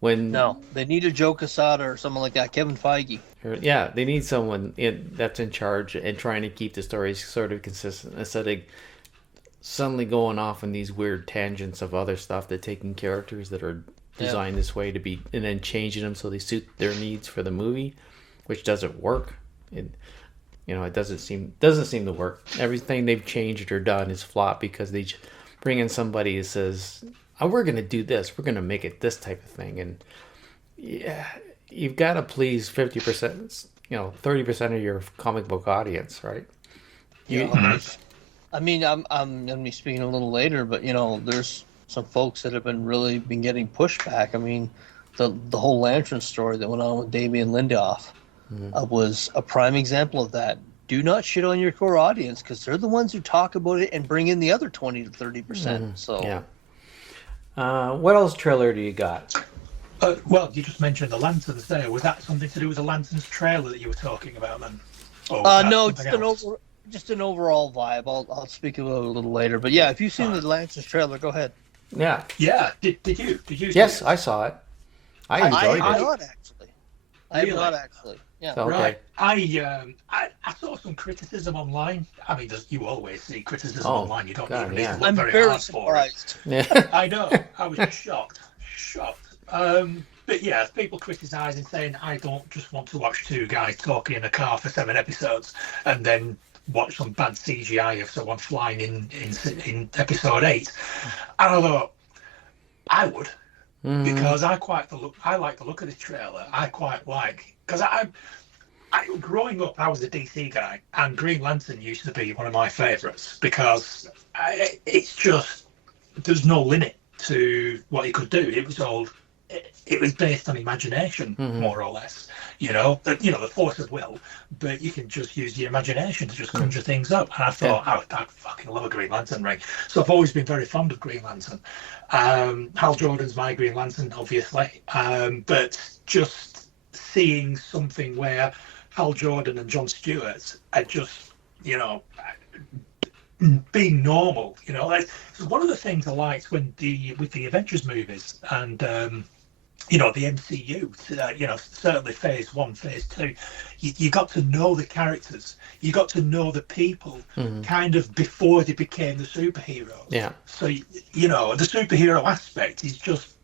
No, they need a Joe Quesada or someone like that, Kevin Feige. Yeah, they need someone that's in charge and trying to keep the stories sort of consistent instead of suddenly going off on these weird tangents of other stuff, that taking characters that are designed this way to be, and then changing them so they suit their needs for the movie, which doesn't work. It doesn't seem to work. Everything they've changed or done is flop because they bring in somebody who says, "Oh, we're going to do this. We're going to make it this type of thing." And yeah, you've got to please 50%, 30% of your comic book audience, right? I mean, I'm going to be speaking a little later, but you know, there's some folks that have been getting pushback. I mean, the whole Lantern story that went on with Damian Lindelof was a prime example of that. Do not shit on your core audience because they're the ones who talk about it and bring in the other 20 to 30%. So yeah. What else trailer do you got? Well, you just mentioned the Lanterns there. Was that something to do with the Lanterns trailer that you were talking about then? No, just an overall vibe. I'll speak about it a little later. But yeah, if you've seen the Lanterns trailer, go ahead. Yeah. Yeah. Did you? Yes, I saw it. I enjoyed it. I have not actually. Yeah. So, okay. Right. I saw some criticism online. I mean, you always see criticism online. You don't even need to look very hard for it. Yeah. I know. I was just shocked. But yeah, people criticising, saying I don't just want to watch two guys talking in a car for 7 episodes and then watch some bad CGI of someone flying in episode 8. And I thought I would. Because I like the look of this trailer. I quite like, because I growing up, I was a DC guy, and Green Lantern used to be one of my favourites because it's just there's no limit to what he could do. It was based on imagination, more or less. The force of will, but you can just use your imagination to just conjure things up. And I thought, I fucking love a Green Lantern ring. So I've always been very fond of Green Lantern. Hal Jordan's my Green Lantern, obviously. But just seeing something where Hal Jordan and Jon Stewart are just, being normal. One of the things I liked with the Avengers movies and the MCU, certainly phase 1, phase 2, you got to know the characters, you got to know the people kind of before they became the superheroes. Yeah. So, the superhero aspect is just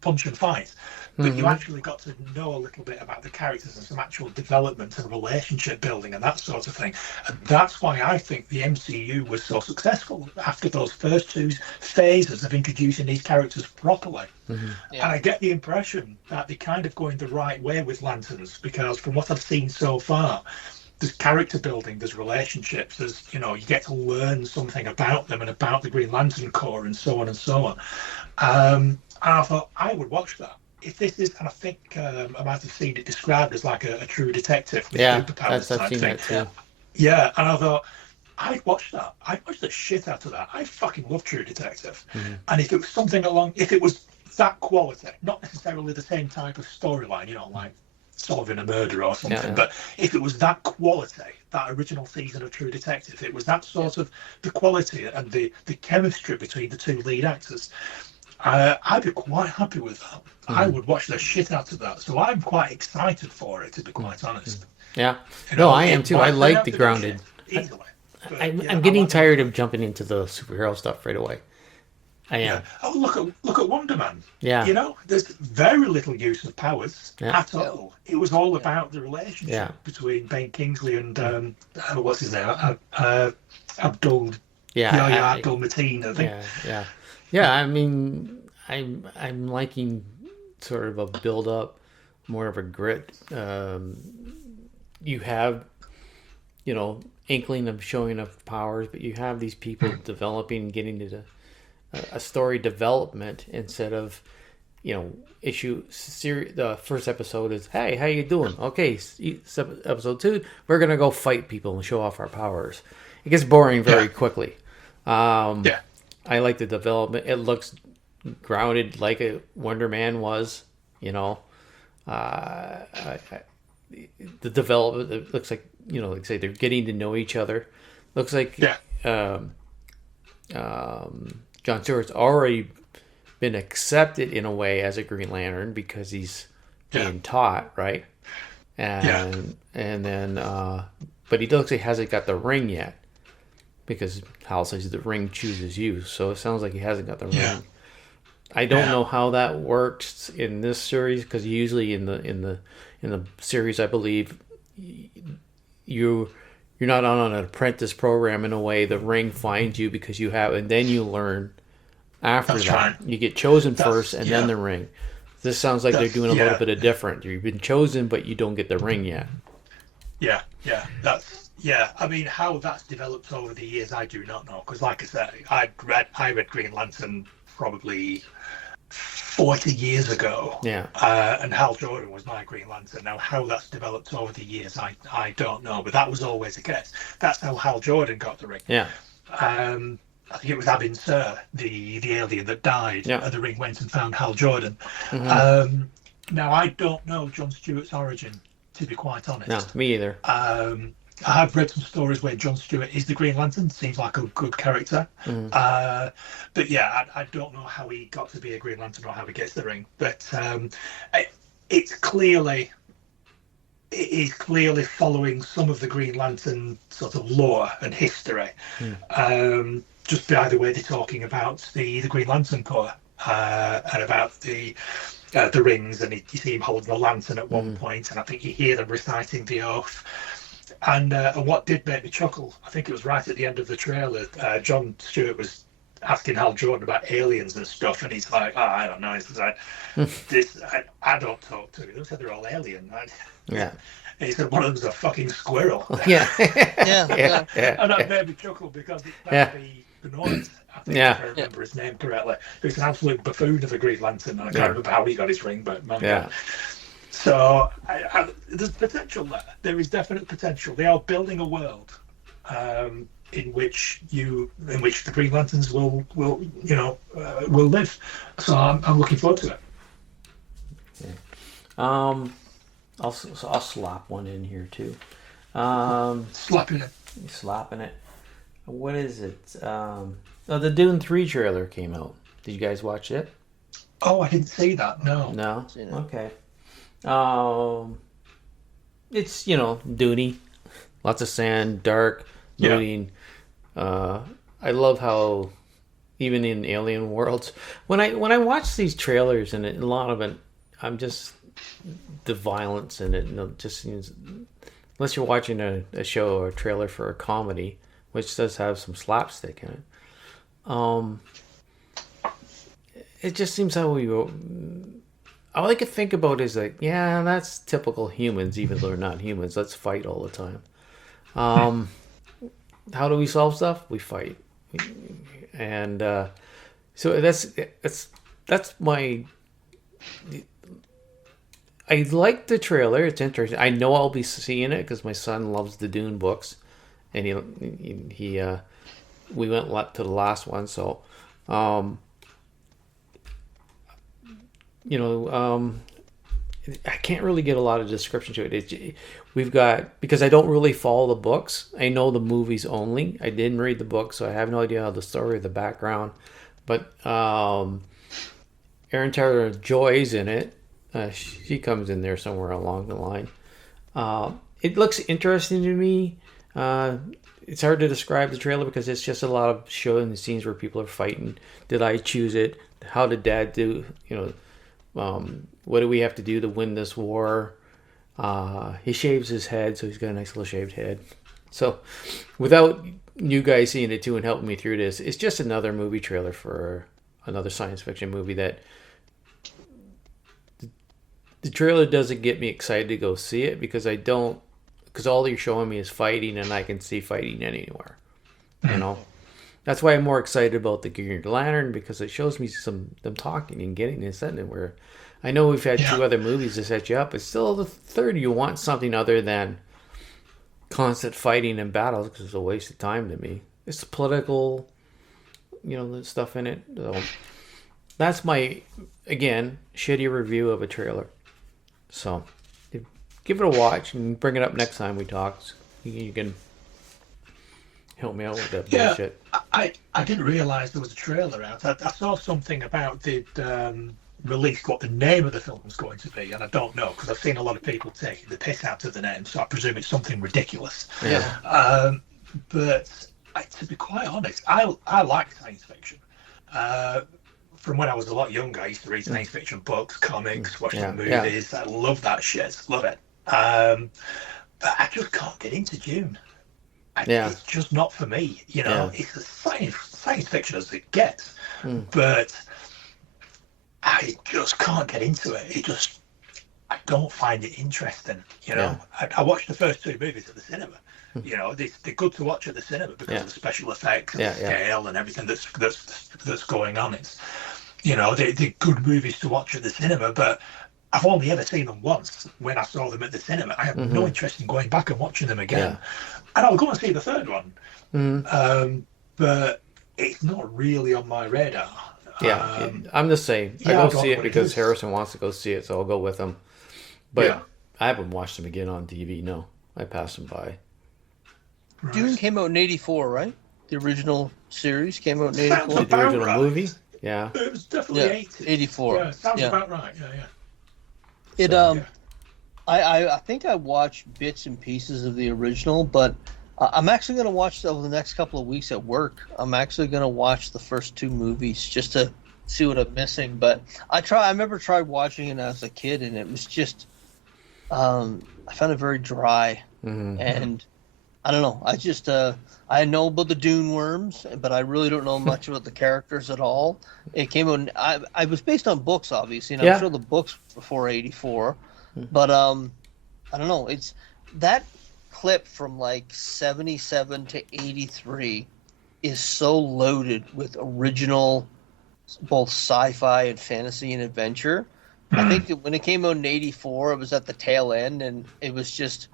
punch and fight. But you actually got to know a little bit about the characters and some actual development and relationship building and that sort of thing. And that's why I think the MCU was so successful after those first 2 phases of introducing these characters properly. And I get the impression that they're kind of going the right way with Lanterns, because from what I've seen so far, there's character building, there's relationships, there's, you get to learn something about them and about the Green Lantern Corps and so on and so on. And I thought I would watch that. If this is, and I think I might have seen it described as like a true detective with superpowers type thing. That too. Yeah, and I thought I'd watch that. I'd watch the shit out of that. I fucking love True Detective. And if it was something if it was that quality, not necessarily the same type of storyline, like solving a murder or something, but if it was that quality, that original season of True Detective, it was that sort of the quality and the chemistry between the 2 lead actors, I'd be quite happy with that. I would watch the shit out of that. So I'm quite excited for it, to be quite honest. Yeah. I am too. I like the grounded. I'm getting tired of jumping into the superhero stuff right away. I am. Yeah. Oh, look at Wonder Man. Yeah. There's very little use of powers at all. It was all about the relationship between Ben Kingsley and what's his name? Abdul Mateen, I think. Yeah. I mean, I'm liking sort of a build up, more of a grit. You have, inkling of showing of powers, but you have these people developing, getting to a story development instead of the first episode is, hey, how you doing? Okay, episode 2, we're gonna go fight people and show off our powers. It gets boring very quickly. I like the development. It looks grounded like a Wonder Man was. The development, it looks like, like say they're getting to know each other. Looks like John Stewart's already been accepted in a way as a Green Lantern because he's being taught, right? And then but he looks like he hasn't got the ring yet because Hal says the ring chooses you, so it sounds like he hasn't got the ring. I don't know how that works in this series because usually in the series, I believe you're not on an apprentice program in a way. The ring finds you because you have, and then you learn after that. Right. You get chosen first, and then the ring. This sounds like they're doing a little bit of different. You've been chosen, but you don't get the ring yet. I mean, how that's developed over the years, I do not know. Because, like I said, I read Green Lantern probably 40 years ago. And Hal Jordan was my Green Lantern. Now, how that's developed over the years, I don't know. But that was always the case. That's how Hal Jordan got the ring. I think it was Abin Sur, the alien that died. The ring went and found Hal Jordan. Now, I don't know John Stewart's origin, to be quite honest. No, me either. I have read some stories where John Stewart is the Green Lantern. Seems like a good character. But I don't know how he got to be a Green Lantern or how he gets the ring. But it is clearly following some of the Green Lantern sort of lore and history. Just by the way they're talking about the Green Lantern Corps and about the rings, and you see him holding a lantern at one point, and I think you hear them reciting the oath. And what did make me chuckle, I think it was right at the end of the trailer, John Stewart was asking Hal Jordan about aliens and stuff, and he's like, I don't know. He's like, I don't talk to them. They said they're all alien. And he said one of them's a fucking squirrel. Yeah. And that made me chuckle because it's very Benoit, I think, if I remember his name correctly. He's an absolute buffoon of a Green Lantern. I can't remember how he got his ring, but man. So there's potential there. There is definite potential. They are building a world in which the Green Lanterns will live. So I'm looking forward to it. I'll slap one in here too. Slapping it. What is it? The Dune 3 trailer came out. Did you guys watch it? Oh, I didn't see that. No. Okay. It's Dune-y, lots of sand, dark, moving. I love how even in alien worlds, when I watch these trailers, and a lot of it, I'm just the violence in it. Just seems, unless you're watching a show or a trailer for a comedy, which does have some slapstick in it. It just seems how all I can think about is like, that's typical humans, even though they're not humans. Let's fight all the time. How do we solve stuff? We fight. And so that's my. I like the trailer. It's interesting. I know I'll be seeing it because my son loves the Dune books, and he we went to the last one, so. I can't really get a lot of description to it. We've got, because I don't really follow the books. I know the movies only. I didn't read the book, so I have no idea how the story or the background. But Aaron Taylor-Joy's in it. She comes in there somewhere along the line. It looks interesting to me. It's hard to describe the trailer because it's just a lot of showing the scenes where people are fighting. Did I choose it? How did Dad do? What do we have to do to win this war? He shaves his head, so he's got a nice little shaved head. So, without you guys seeing it too and helping me through this, it's just another movie trailer for another science fiction movie that the trailer doesn't get me excited to go see it because all you're showing me is fighting, and I can see fighting anywhere. That's why I'm more excited about the Green Lantern, because it shows me them talking and getting this in it. Where I know we've had 2 other movies to set you up, but still the third you want something other than constant fighting and battles, because it's a waste of time to me. It's political, the stuff in it. So that's my, again, shitty review of a trailer. So give it a watch and bring it up next time we talk. You can help me out with that bullshit. I didn't realise there was a trailer out. I saw something about the release, what the name of the film was going to be, and I don't know, because I've seen a lot of people taking the piss out of the name, so I presume it's something ridiculous. Yeah. But to be quite honest, I like science fiction. From when I was a lot younger, I used to read science fiction books, comics, watch the movies. I love that shit. Love it. But I just can't get into Dune. It's just not for me. It's as science fiction as it gets. But I just can't get into it. I don't find it interesting. I watched the first 2 movies at the cinema. They're good to watch at the cinema because of the special effects and the scale and everything that's going on. It's they're good movies to watch at the cinema, but I've only ever seen them once when I saw them at the cinema. I have no interest in going back and watching them again. And I'll go and see the third one. But it's not really on my radar. I'm the same. I go see it because Harrison wants to go see it, so I'll go with him. But I haven't watched them again on TV. No, I passed them by. Right. Dune came out in '84, right? The original series came out in '84. The original movie? Yeah. It was definitely 84. Yeah, sounds about right. I think I watched bits and pieces of the original, but I'm actually going to watch over the next couple of weeks at work. I'm actually going to watch the first 2 movies just to see what I'm missing. But I remember tried watching it as a kid, and it was just I found it very dry, and I don't know. I just I know about the Dune worms, but I really don't know much about the characters at all. It came out. I was based on books, obviously, and I'm sure the books before '84, but I don't know. It's that clip from like 77 to 83 is so loaded with original, both sci-fi and fantasy and adventure. I think that when it came out in '84, it was at the tail end, and it was just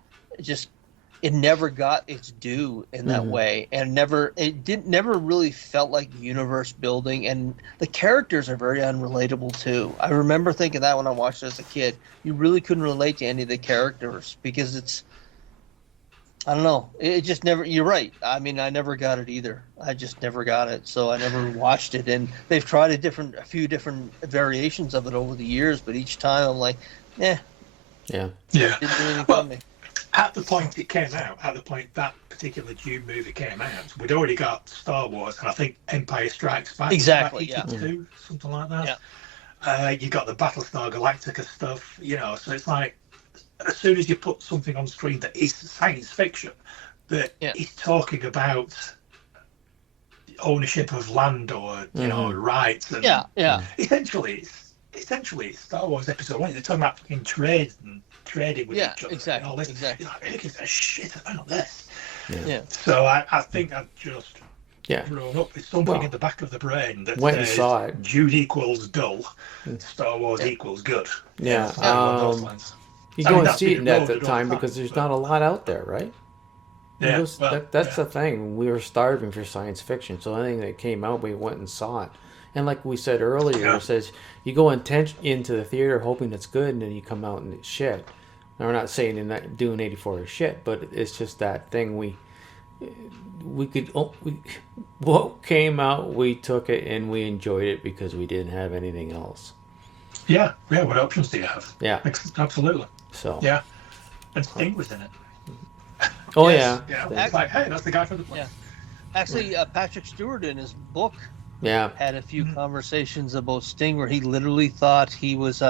it never got its due in that way, and never really felt like universe building, and the characters are very unrelatable too. I remember thinking that when I watched it as a kid, you really couldn't relate to any of the characters because I don't know. It just never. You're right. I mean, I never got it either. I just never got it, so I never watched it. And they've tried a few different variations of it over the years, but each time I'm like, yeah. Didn't do anything for me. At the point it came out, at the point that particular Dune movie came out, we'd already got Star Wars, and I think Empire Strikes Back. Exactly. About 82, something like that. You got the Battlestar Galactica stuff. So it's like, as soon as you put something on screen that is science fiction, that is talking about ownership of land or rights, and essentially it's Star Wars Episode 1. They're talking about fucking trade and trading with each other. Exactly. And all this. Exactly. You're like, who gives a shit about this? Yeah. So I think I've just grown up with something in the back of the brain that went and saw it. Jude equals dull, Star Wars equals good. Yeah. You go and see it at the time because there's not a lot out there, right? Yeah. That's the thing. We were starving for science fiction, so anything that came out, we went and saw it. And like we said earlier, it says you go into the theater hoping it's good, and then you come out and it's shit. Now, we're not saying that Dune 84 is shit, but it's just that thing what came out, we took it and we enjoyed it because we didn't have anything else. Yeah. What options do you have? Yeah. Absolutely. So. Yeah. And Sting was in it. Oh, yes. It's like, hey, that's the guy from the place. Yeah. Actually, Patrick Stewart in his book had a few conversations about Sting where he literally thought he was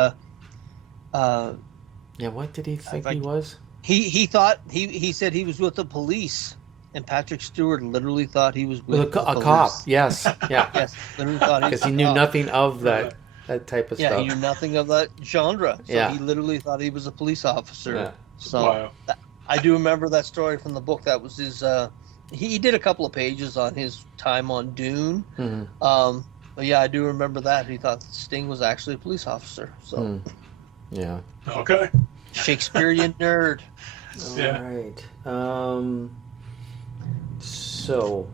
what did he think he was? He thought he said he was with the police, and Patrick Stewart literally thought he was with a cop. Yes, yes, literally thought because he knew nothing of that type of stuff. Yeah, he knew nothing of that genre. So he literally thought he was a police officer. Yeah. So I do remember that story from the book. That was his he did a couple of pages on his time on Dune. Mm-hmm. But yeah, I do remember that. He thought Sting was actually a police officer. So yeah. Okay. Shakespearean nerd. Yeah. All right. So,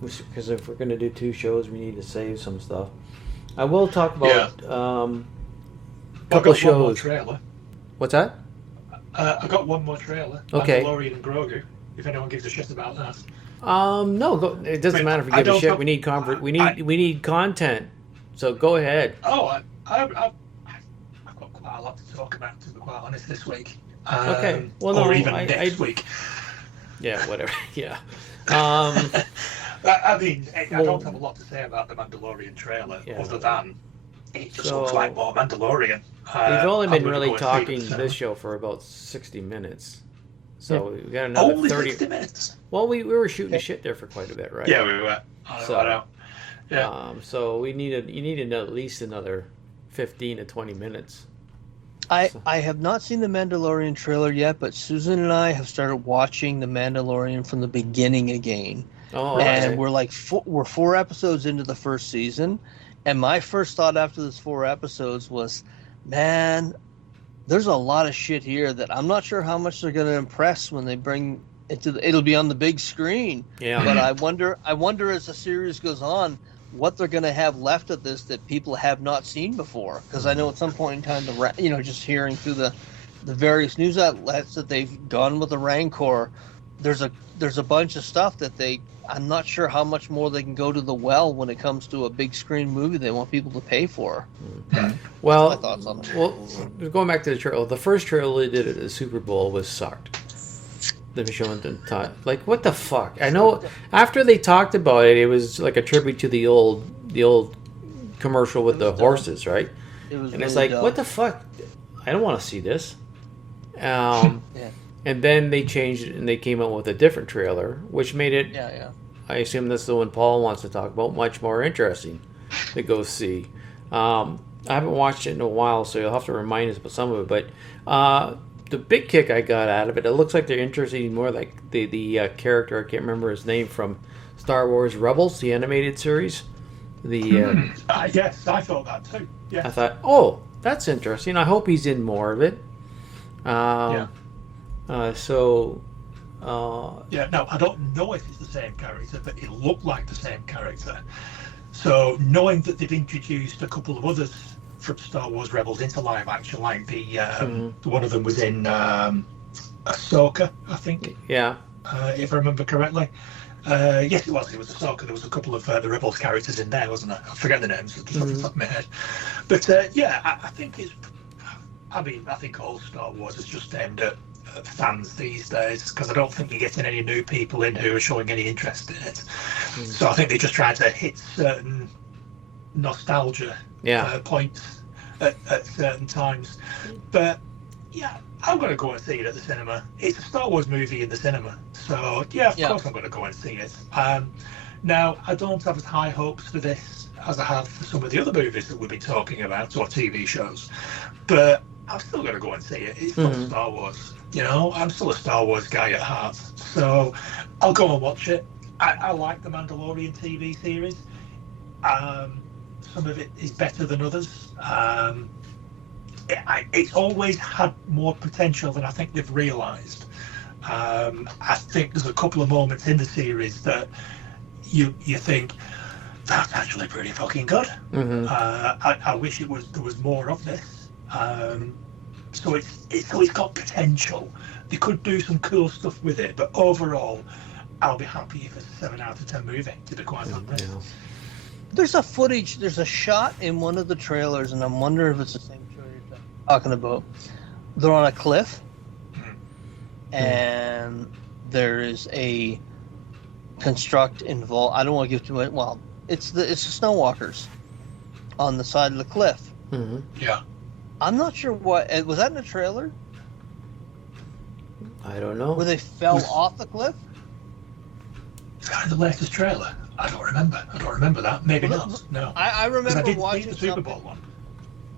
because if we're going to do 2 shows, we need to save some stuff. I will talk about a couple of shows. One more trailer. What's that? I got one more trailer. Okay. Mandalorian and Grogu. If anyone gives a shit about that. No, go, it doesn't matter if we give a shit. We need we need content. So go ahead. Oh, I've got quite a lot to talk about, to be quite honest, this week. Okay. Well, no, or even next week. Yeah, whatever. Yeah. I mean, I don't have a lot to say about the Mandalorian trailer, other than it just looks like more Mandalorian. We've only been really talking this show for about 60 minutes. So we got another only 30 60 minutes. Well, we were shooting the shit there for quite a bit, right? Yeah, we were. So you needed at least another 15 to 20 minutes. I have not seen the Mandalorian trailer yet, but Susan and I have started watching the Mandalorian from the beginning again. Oh, and we're like we're 4 episodes into the first season, and my first thought after this 4 episodes was, man, there's a lot of shit here that I'm not sure how much they're going to impress when they bring it to it'll be on the big screen. Yeah. But I wonder as the series goes on what they're going to have left of this that people have not seen before. Because I know at some point in time, just hearing through the various news outlets that they've gone with the Rancor, there's a bunch of stuff that I'm not sure how much more they can go to the well when it comes to a big screen movie they want people to pay for. Well, that's my thoughts on it. Well, going back to the trailer, the first trailer they did at the Super Bowl was sucked. They were showing the time. Like, what the fuck? I know after they talked about it, it was like a tribute to the old commercial with the horses, right? And it's like, what the fuck? I don't want to see this. And then they changed it and they came out with a different trailer, which made it, I assume that's the one Paul wants to talk about, much more interesting to go see. I haven't watched it in a while, so you'll have to remind us about some of it. But the big kick I got out of it, it looks like they're interested more like the character, I can't remember his name, from Star Wars Rebels, the animated series. Yes, I thought that too. Yes. I thought, oh, that's interesting. I hope he's in more of it. No, I don't know if it's the same character, but it looked like the same character. So knowing that they've introduced a couple of others from Star Wars Rebels into live action, like the one of them was in Ahsoka, I think. Yeah. If I remember correctly. Yes, it was. It was Ahsoka. There was a couple of the Rebels characters in there, wasn't there? I forget the names just off the top of my head. But I think it's. I mean, I think all Star Wars is just aimed at fans these days, because I don't think you're getting any new people in who are showing any interest in it. So I think they're just trying to hit certain nostalgia points at certain times. But yeah, I'm going to go and see it at the cinema. It's a Star Wars movie in the cinema, so of course I'm going to go and see it. Now, I don't have as high hopes for this as I have for some of the other movies that we've been talking about, or TV shows, but I'm still going to go and see it. It's still Star Wars. I'm still a Star Wars guy at heart, so I'll go and watch it. I like the Mandalorian TV series. Some of it is better than others. It's always had more potential than I think they've realised. I think there's a couple of moments in the series that you think that's actually pretty fucking good. I wish there was more of this. So it's got potential. They could do some cool stuff with it, but overall, I'll be happy if it's a 7 out of 10 movie, to be quite honest. There's a shot in one of the trailers, and I'm wondering if it's the same trailer you're talking about. They're on a cliff, and there is a construct involved. I don't want to give too much. Well, it's the snowwalkers on the side of the cliff. Yeah. I'm not sure what was that in the trailer. I don't know. Where they fell off the cliff. Is that in the latest trailer? I don't remember that. Maybe not. No. I remember watching the Super Bowl one.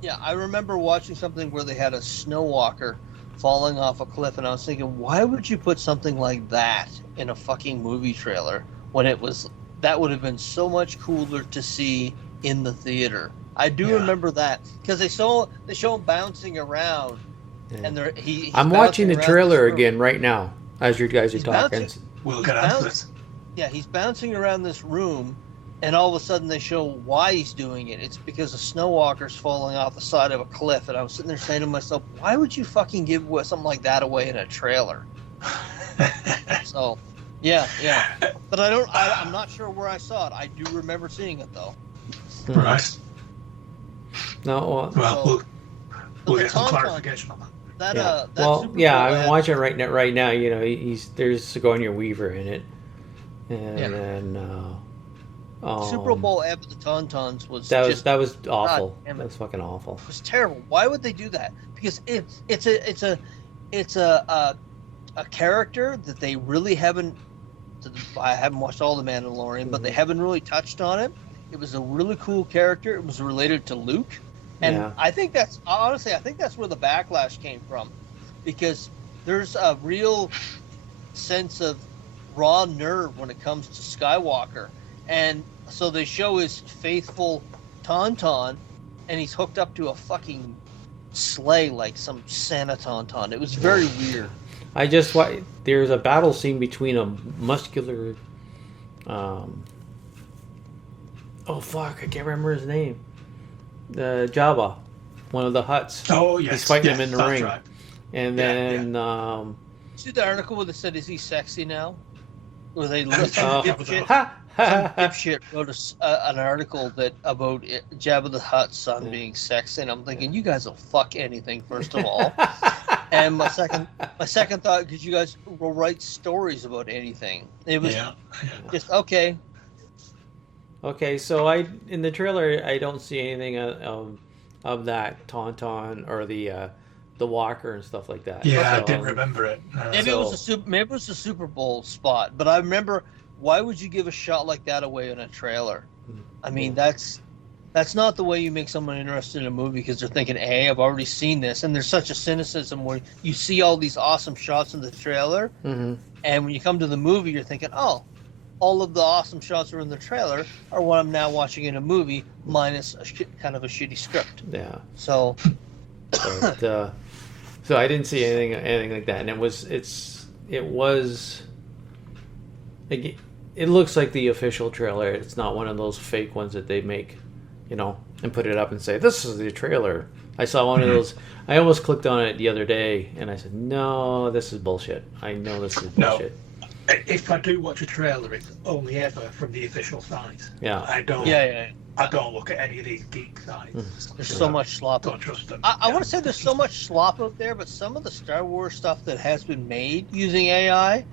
Yeah, I remember watching something where they had a snowwalker falling off a cliff, and I was thinking, why would you put something like that in a fucking movie trailer when that would have been so much cooler to see in the theater. I do remember that because they show him bouncing around, and I'm watching the trailer again right now as you guys are talking. We'll get onto this. Yeah, he's bouncing around this room, and all of a sudden they show why he's doing it. It's because a snow walker's falling off the side of a cliff, and I was sitting there saying to myself, why would you fucking give something like that away in a trailer? So, yeah. But I'm not sure where I saw it. I do remember seeing it, though. Right. No, we'll get some clarification on that. I'm watching it right now. You know, there's Sigourney Weaver in it, and then Super Bowl Ebb of the Tauntauns was that was awful. That was fucking awful. It was terrible. Why would they do that? Because it's a character that they really haven't. I haven't watched all the Mandalorian, but they haven't really touched on it. It was a really cool character. It was related to Luke. And I think that's where the backlash came from. Because there's a real sense of raw nerve when it comes to Skywalker. And so they show his faithful Tauntaun, and he's hooked up to a fucking sleigh like some Santa Tauntaun. It was very weird. There's a battle scene between a muscular... I can't remember his name. Jabba, one of the Hutts. Oh, yes. He's fighting him in the ring. Right. And then... See the article where they said, is he sexy now? Where they some dipshit wrote an article about Jabba the Hutt's son being sexy, and I'm thinking, you guys will fuck anything, first of all. And my second thought, because you guys will write stories about anything. It was just, okay. Okay, so in the trailer I don't see anything of that Tauntaun or the walker and stuff like that. Yeah, I didn't remember it. Maybe it was a Super Bowl spot, but I remember, why would you give a shot like that away in a trailer? I mean, that's not the way you make someone interested in a movie, because they're thinking, hey, I've already seen this, and there's such a cynicism where you see all these awesome shots in the trailer, and when you come to the movie, you're thinking, oh, all of the awesome shots are in the trailer are what I'm now watching in a movie, minus kind of a shitty script. Yeah. So, so I didn't see anything like that, and it looks like the official trailer. It's not one of those fake ones that they make, and put it up and say, this is the trailer. I saw one of those. I almost clicked on it the other day, and I said, no, this is bullshit. I know this is bullshit. No. If I do watch a trailer, it's only ever from the official site. Yeah. I don't. I don't look at any of these geek sites. There's so much slop. Don't trust them. I want to say there's so much slop out there, but some of the Star Wars stuff that has been made using AI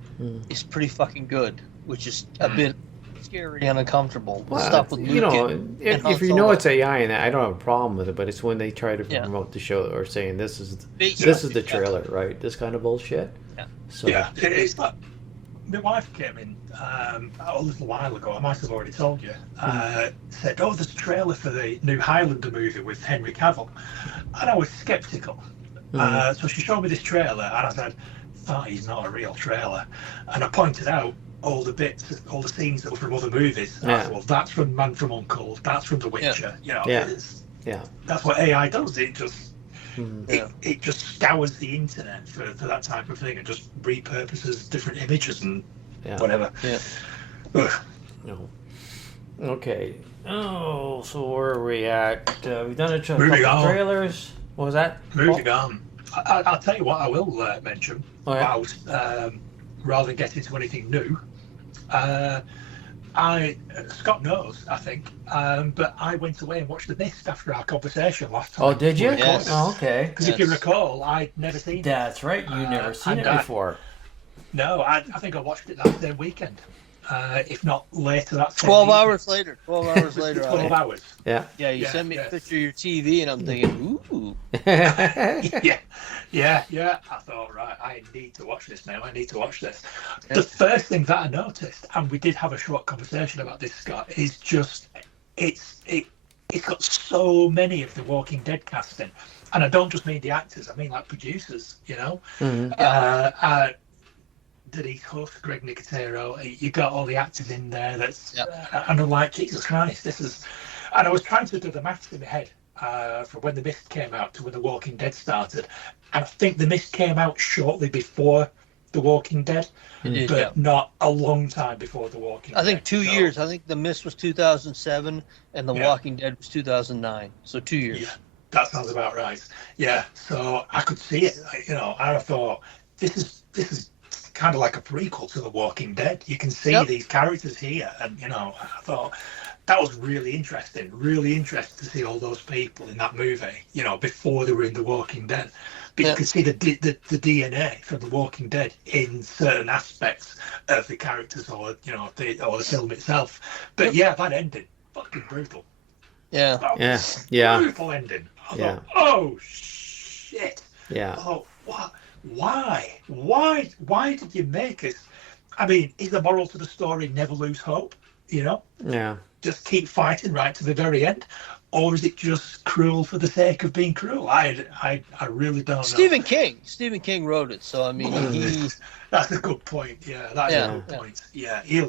is pretty fucking good, which is a bit scary and uncomfortable. Well, stuff with Luke if you know it's AI and that, I don't have a problem with it, but it's when they try to promote the show or saying this is the trailer, right? This kind of bullshit. Yeah. So, it's like, my wife came in a little while ago, I might have already told you, said, oh, there's a trailer for the new Highlander movie with Henry Cavill. And I was sceptical. So she showed me this trailer, and I said, that is not a real trailer. And I pointed out all the bits, all the scenes that were from other movies. And I said, well, that's from Man from U.N.C.L.E., that's from The Witcher. That's what AI does. It just... It just scours the internet for that type of thing and just repurposes different images and whatever. No. Okay. Oh, so where are we at? We've done a couple trailers. What was that? Moving on. I'll tell you what I will mention about, rather than get into anything new. Scott knows, I think, but I went away and watched The Mist after our conversation last time. Oh, did you? Yes. Oh, okay. Because if you recall, I'd never seen it. That's right, you'd never seen it before. No, I think I watched it that same weekend, if not later that same 12 evening. hours later. 12 hours later. 12 hours. Yeah. Yeah, you sent me a picture of your TV, and I'm thinking, ooh. Yeah. I thought, right, I need to watch this now. The first thing that I noticed, and we did have a short conversation about this, Scott, is just it's got so many of the Walking Dead casting, and I don't just mean the actors, I mean like producers, you know. Denise Huff, Greg Nicotero, you got all the actors in there. And I'm like, Jesus Christ, this is. And I was trying to do the maths in my head from when The Mist came out to when The Walking Dead started, and I think The Mist came out shortly before The Walking Dead, but not a long time before The Walking Dead. I think 2 years. I think The Mist was 2007, and The Walking Dead was 2009. So 2 years. Yeah, that sounds about right. Yeah, so I could see it. You know, I thought this is kind of like a prequel to The Walking Dead. You can see these characters here, and you know, I thought that was really interesting to see all those people in that movie, you know, before they were in The Walking Dead. But you could see the DNA from The Walking Dead in certain aspects of the characters, or you know, or the film itself. But that ended fucking brutal. Brutal ending. I thought, oh shit. Oh, what? Why did you make us? I mean, is the moral to the story never lose hope? You know? Yeah. Just keep fighting right to the very end, or is it just cruel for the sake of being cruel? I really don't know. Stephen King wrote it, so I mean, that's a good point. Yeah, that's a good point. Yeah, he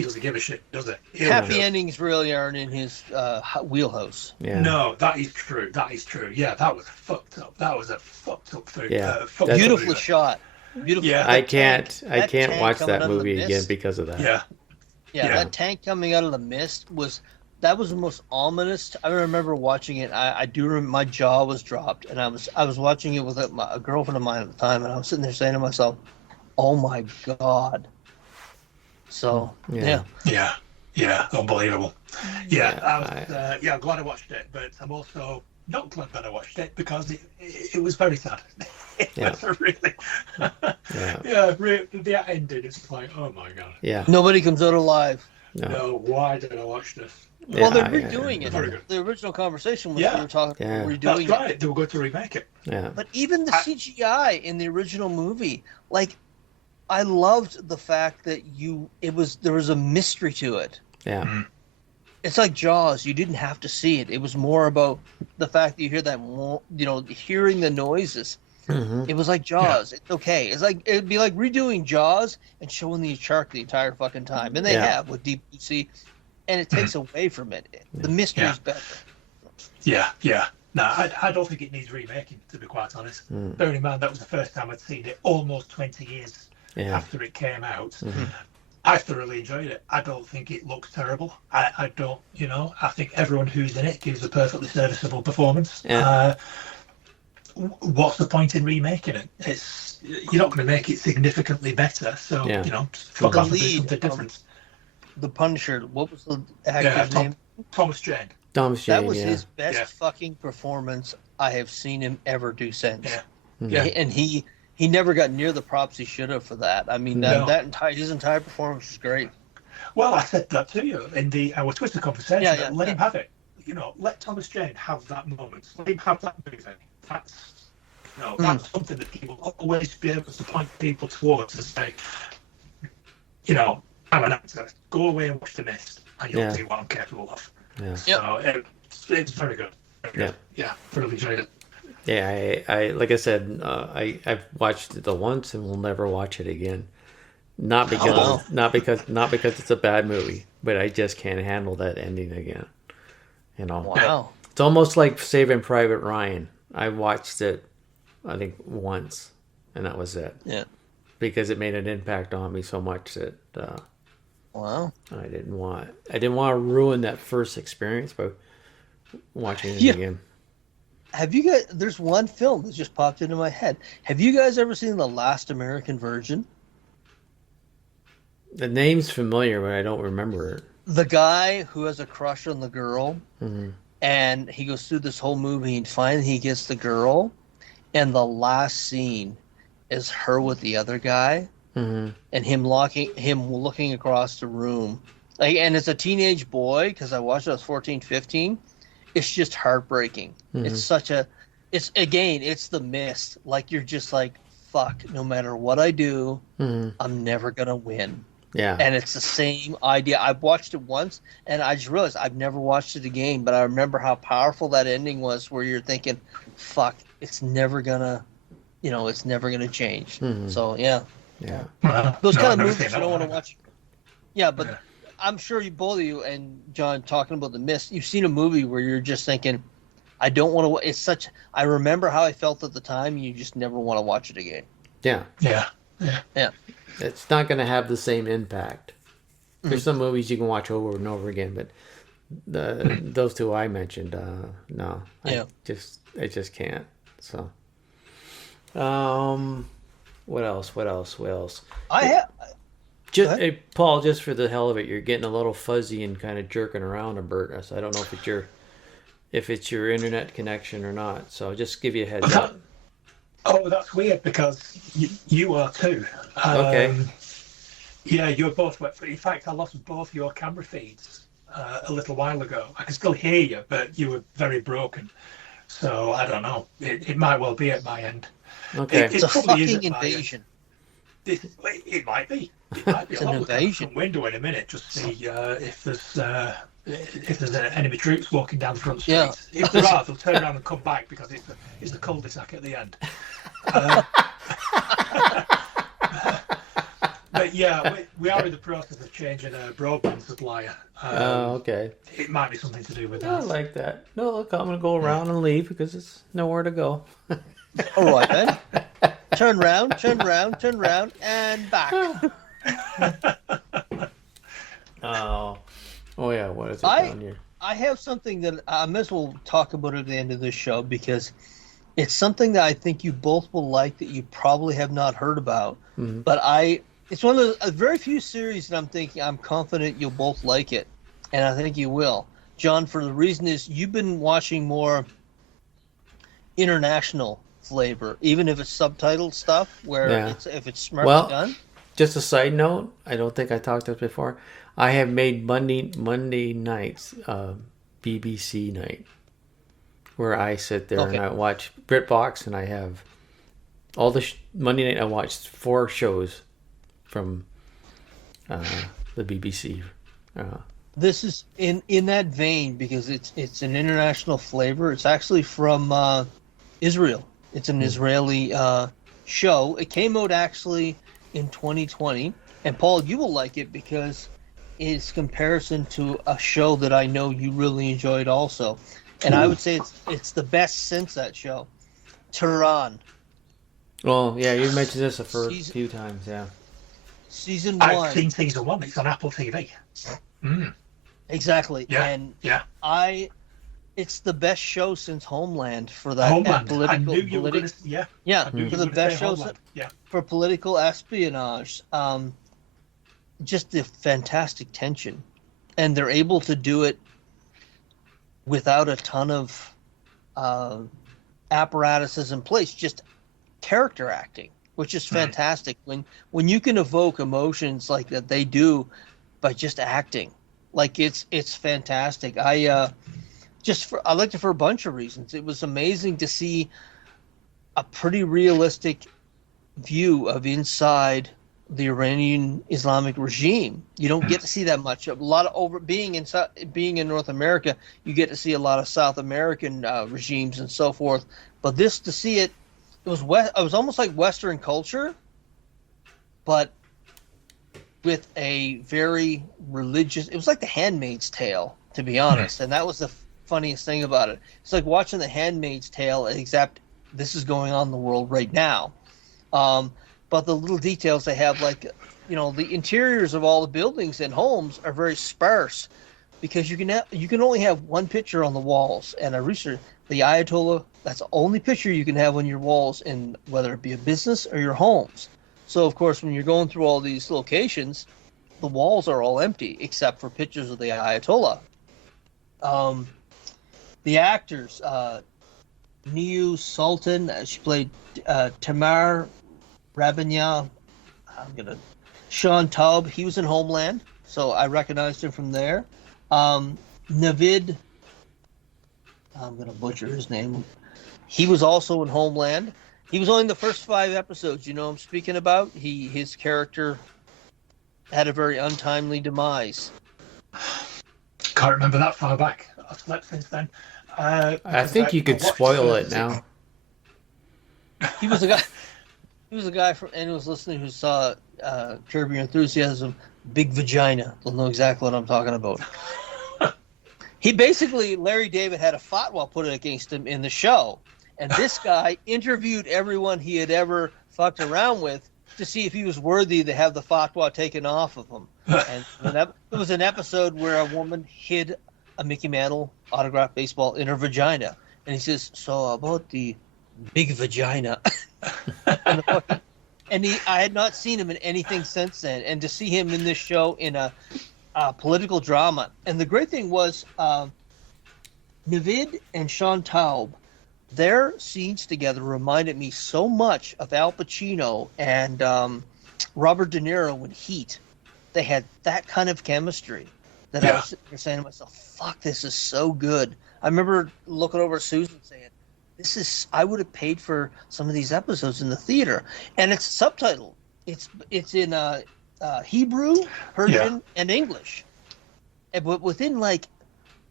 doesn't give a shit, does he? Happy endings really aren't in his wheelhouse. Yeah. No, that is true. Yeah, that was fucked up. That was a fucked up thing. Beautifully shot. Beautiful. Yeah. I can't watch that movie again because of that. Yeah, that tank coming out of the mist was the most ominous. I remember watching it. I do remember my jaw was dropped, and I was watching it with a girlfriend of mine at the time, and I was sitting there saying to myself, "Oh my god." So unbelievable. I'm glad I watched it, but I'm also not glad that I watched it because it was very sad. It was really, the ending is like, oh my god. Yeah. Nobody comes out alive. No, why did I watch this? Well, they're redoing it. Very good. The original conversation was we were talking redoing That's right. They were going to remake it. Yeah. But even the CGI in the original movie, like, I loved the fact that there was a mystery to it. Yeah. Mm-hmm. It's like Jaws. You didn't have to see it. It was more about the fact that you hear that, you know, hearing the noises. Mm-hmm. It was like Jaws. It's okay. It's like it'd be like redoing Jaws and showing the shark the entire fucking time, and they have with Deep Sea, and it takes away from it. The mystery is better. Yeah. No, I don't think it needs remaking, to be quite honest. Bearing in mind that was the first time I'd seen it almost 20 years after it came out. Mm-hmm. I thoroughly enjoyed it. I don't think it looks terrible. I don't, you know, I think everyone who's in it gives a perfectly serviceable performance. Yeah. What's the point in remaking it? You're not going to make it significantly better, so you know, just fuck off and do something different. The Punisher, what was the actor's name? Thomas Jane. That was his best fucking performance I have seen him ever do since. And he never got near the props he should have for that. I mean, his entire performance was great. Well, I said that to you in our Twitter conversation. Let him have it. You know, let Thomas Jane have that moment. Let him have that movie. That's something that he will always be able to point people towards and say, you know, I'm an actor. Go away and watch The Mist, and you'll see what I'm capable of. Yeah. So it's very good. Yeah, thoroughly enjoyed it. Yeah, I like I said, I've watched it once and will never watch it again. Not because it's a bad movie, but I just can't handle that ending again. You know. Wow. It's almost like Saving Private Ryan. I watched it, I think, once, and that was it. Yeah. Because it made an impact on me so much that wow. I didn't want to ruin that first experience by watching it again. Have you guys? There's one film that just popped into my head. Have you guys ever seen The Last American Virgin? The name's familiar, but I don't remember it. The guy who has a crush on the girl, and he goes through this whole movie, and finally he gets the girl, and the last scene is her with the other guy, and him looking across the room, and it's a teenage boy because I watched it. I was 14, 15. It's just heartbreaking. It's it's The Mist. Like, you're just like, fuck, no matter what I do, I'm never gonna win. Yeah. And it's the same idea. I've watched it once, and I just realized I've never watched it again, but I remember how powerful that ending was, where you're thinking, fuck, it's never gonna change. Mm-hmm. So, yeah. Yeah. Those kind of movies you don't want to watch. Yeah, but I'm sure both of you and John talking about The Mist, you've seen a movie where you're just thinking, I don't want to. I remember how I felt at the time, and you just never want to watch it again. Yeah. Yeah. It's not going to have the same impact. There's some movies you can watch over and over again, but those two I mentioned, no. I just can't. So, what else? Hey, Paul, just for the hell of it, you're getting a little fuzzy and kind of jerking around a bit. So I don't know if it's your internet connection or not. So I'll just give you a heads up. Oh, that's weird because you are too. Okay. Yeah, you're both. In fact, I lost both your camera feeds a little while ago. I can still hear you, but you were very broken. So I don't know. It might well be at my end. Okay. It's a fucking invasion. It might be. It might be. It's an invasion. From window in a minute, just see if there's enemy troops walking down the front street. Yeah. If there are, they'll turn around and come back because it's the cul-de-sac at the end. But yeah, we are in the process of changing a broadband supplier. Okay. It might be something to do with that. I like that. No, look, I'm going to go around and leave because it's nowhere to go. All right, then. Turn round, and back. Oh yeah, what is it down here? I have something that I might as well talk about at the end of this show because it's something that I think you both will like that you probably have not heard about. Mm-hmm. But it's one of the very few series that I'm confident you'll both like it, and I think you will. John, for the reason is you've been watching more international flavor, even if it's subtitled stuff, where if it's smartly done. Just a side note, I don't think I talked about this before. I have made Monday nights BBC night, where I sit there and I watch BritBox, and I have all the Monday night. I watched 4 shows from the BBC. This is in that vein because it's an international flavor. It's actually from Israel. It's an Israeli show. It came out actually in 2020. And Paul, you will like it because it's comparison to a show that I know you really enjoyed also. And I would say it's the best since that show. Tehran. Well, yeah, you mentioned this a few times, yeah. Season 1. I've seen season 1. It's on Apple TV. Exactly. Yeah. And yeah. It's the best show since Homeland for that Homeland. I knew you were going to. Yeah. For the best shows for political espionage. Just the fantastic tension, and they're able to do it without a ton of apparatuses in place. Just character acting, which is fantastic. When you can evoke emotions like that, they do by just acting. Like it's fantastic. I liked it for a bunch of reasons. It was amazing to see a pretty realistic view of inside the Iranian Islamic regime. You don't get to see that much. A lot of being in North America, you get to see a lot of South American regimes and so forth. But to see it was almost like Western culture, but with a very religious. It was like The Handmaid's Tale, to be honest, and that was the funniest thing about it. It's like watching The Handmaid's Tale, except this is going on in the world right now. But the little details they have, like, the interiors of all the buildings and homes are very sparse because you can only have one picture on the walls. And I researched the Ayatollah, that's the only picture you can have on your walls, in whether it be a business or your homes. So, of course, when you're going through all these locations, the walls are all empty except for pictures of the Ayatollah. The actors, Niu Sultan, she played Tamar Rabania. Sean Taub, he was in Homeland, so I recognized him from there. Navid, I'm going to butcher his name. He was also in Homeland. He was only in the first 5 episodes. You know what I'm speaking about? His character had a very untimely demise. Can't remember that far back. I've slept since then. I think you could spoil it now. He was a guy. He was a guy from anyone who's listening who saw Curb Your Enthusiasm, Big Vagina. They'll know exactly what I'm talking about. He basically, Larry David had a fatwa put against him in the show, and this guy interviewed everyone he had ever fucked around with to see if he was worthy to have the fatwa taken off of him. And it was an episode where a woman hid a Mickey Mantle autographed baseball in her vagina, and he says, "So about the big vagina." And I had not seen him in anything since then, and to see him in this show in a political drama. And the great thing was Navid and Sean Taub, their scenes together reminded me so much of Al Pacino and Robert De Niro in Heat. They had that kind of chemistry that I was sitting there saying to myself, fuck, this is so good. I remember looking over at Susan saying, I would have paid for some of these episodes in the theater. And it's subtitled. It's in Hebrew, Persian, and English. But within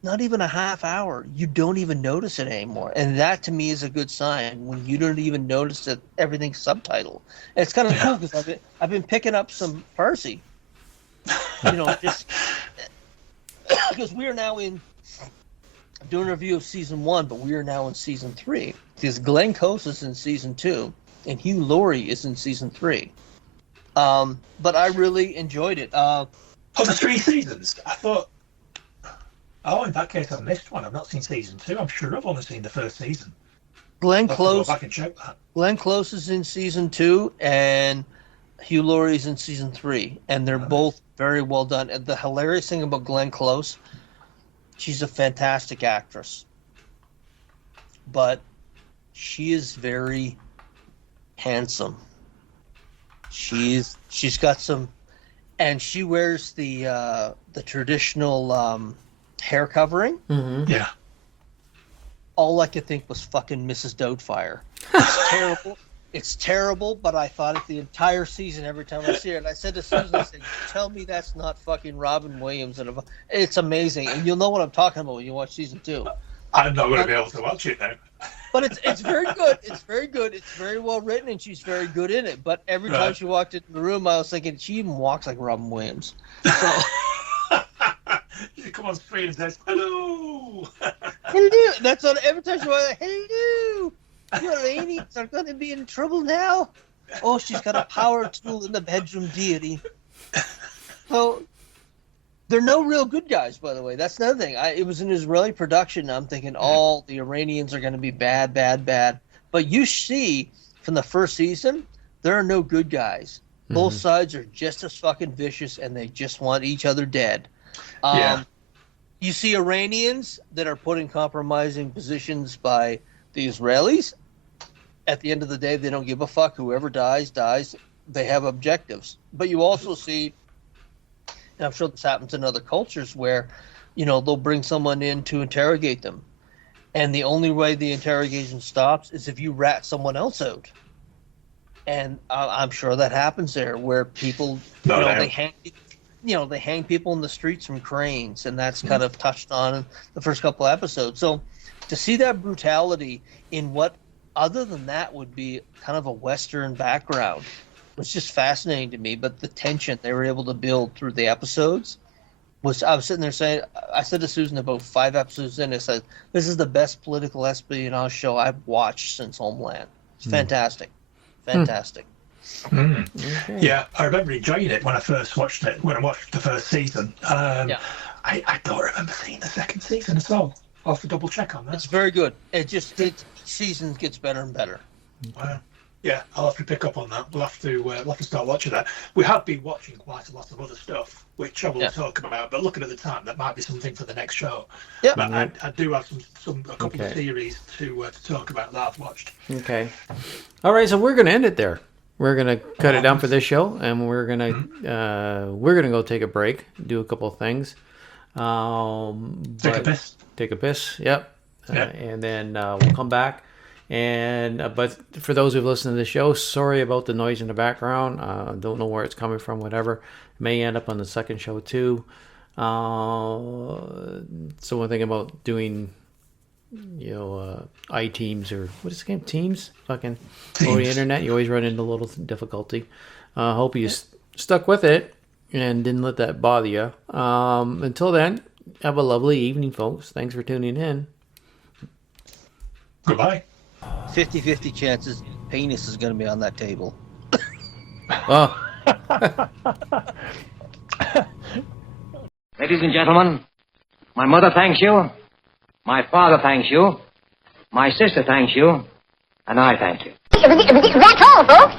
not even a half hour, you don't even notice it anymore. And that to me is a good sign when you don't even notice that everything's subtitled. And it's kind of cool because I've been picking up some Farsi. Just because we are now doing a review of season 1, but we are now in season 3. Because Glenn Close is in season 2, and Hugh Laurie is in season 3. But I really enjoyed it. The 3 seasons? I thought. Oh, in that case, I've missed one. I've not seen season 2. I'm sure I've only seen the first season. Glenn Close. Go back and check that. Glenn Close is in season 2, and Hugh Laurie is in season 3, and they're both very well done. And the hilarious thing about Glenn Close, she's a fantastic actress, but she is very handsome. She's got some, and she wears the traditional hair covering. Mm-hmm. Yeah. All I could think was fucking Mrs. Doubtfire. It's terrible. It's terrible, but I thought it the entire season every time I see her. And I said to Susan, I said, tell me that's not fucking Robin Williams. And it's amazing. And you'll know what I'm talking about when you watch season 2. I'm not going to be able to watch it now. But it's very good. It's very good. It's very well written, and she's very good in it. But every time she walked into the room, I was thinking, she even walks like Robin Williams. So, she come on screen and says, hello. Hello. That's what every time she walks like, hello. Your aliens are going to be in trouble now. Oh, she's got a power tool in the bedroom, deity. So, they're no real good guys, by the way. That's another thing. It was an Israeli production. I'm thinking all the Iranians are going to be bad, bad, bad. But you see, from the first season, there are no good guys. Both sides are just as fucking vicious, and they just want each other dead. You see Iranians that are put in compromising positions by the Israelis. At the end of the day, they don't give a fuck. Whoever dies, dies. They have objectives. But you also see, and I'm sure this happens in other cultures, where, they'll bring someone in to interrogate them. And the only way the interrogation stops is if you rat someone else out. And I'm sure that happens there, where people, they hang people in the streets from cranes, and that's kind of touched on in the first couple of episodes. So to see that brutality in what, other than that, would be kind of a Western background was just fascinating to me. But the tension they were able to build through the episodes was, I was sitting there saying, I said to Susan about 5 episodes in, I said, this is the best political espionage show I've watched since Homeland. It's fantastic. Fantastic. Okay. Yeah, I remember enjoying it when I first watched it, when I watched the first season. I don't remember seeing the second season at all. I'll have to double check on that. It's very good. Each season gets better and better. Wow. Yeah, I'll have to pick up on that. We'll have to start watching that. We have been watching quite a lot of other stuff, which I will talk about. But looking at the time, that might be something for the next show. Yeah. But I do have a couple of series to talk about that I've watched. Okay. All right, so we're going to end it there. We're going to cut it down for this show, and we're going to go take a break, do a couple of things. Take a piss. Take a piss. Yep. And then we'll come back. And but for those who've listened to the show, sorry about the noise in the background. Don't know where it's coming from. Whatever, may end up on the second show too. So one thing about doing, iTeams or what is the game? Teams? Fucking over the internet, you always run into a little difficulty. Hope you stuck with it and didn't let that bother you. Until then, have a lovely evening, folks. Thanks for tuning in. Goodbye. 50-50 chances penis is going to be on that table. Oh. Ladies and gentlemen, my mother thanks you, my father thanks you, my sister thanks you, and I thank you. That's all, folks.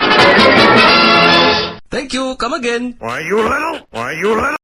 Thank you. Come again. Why, you little?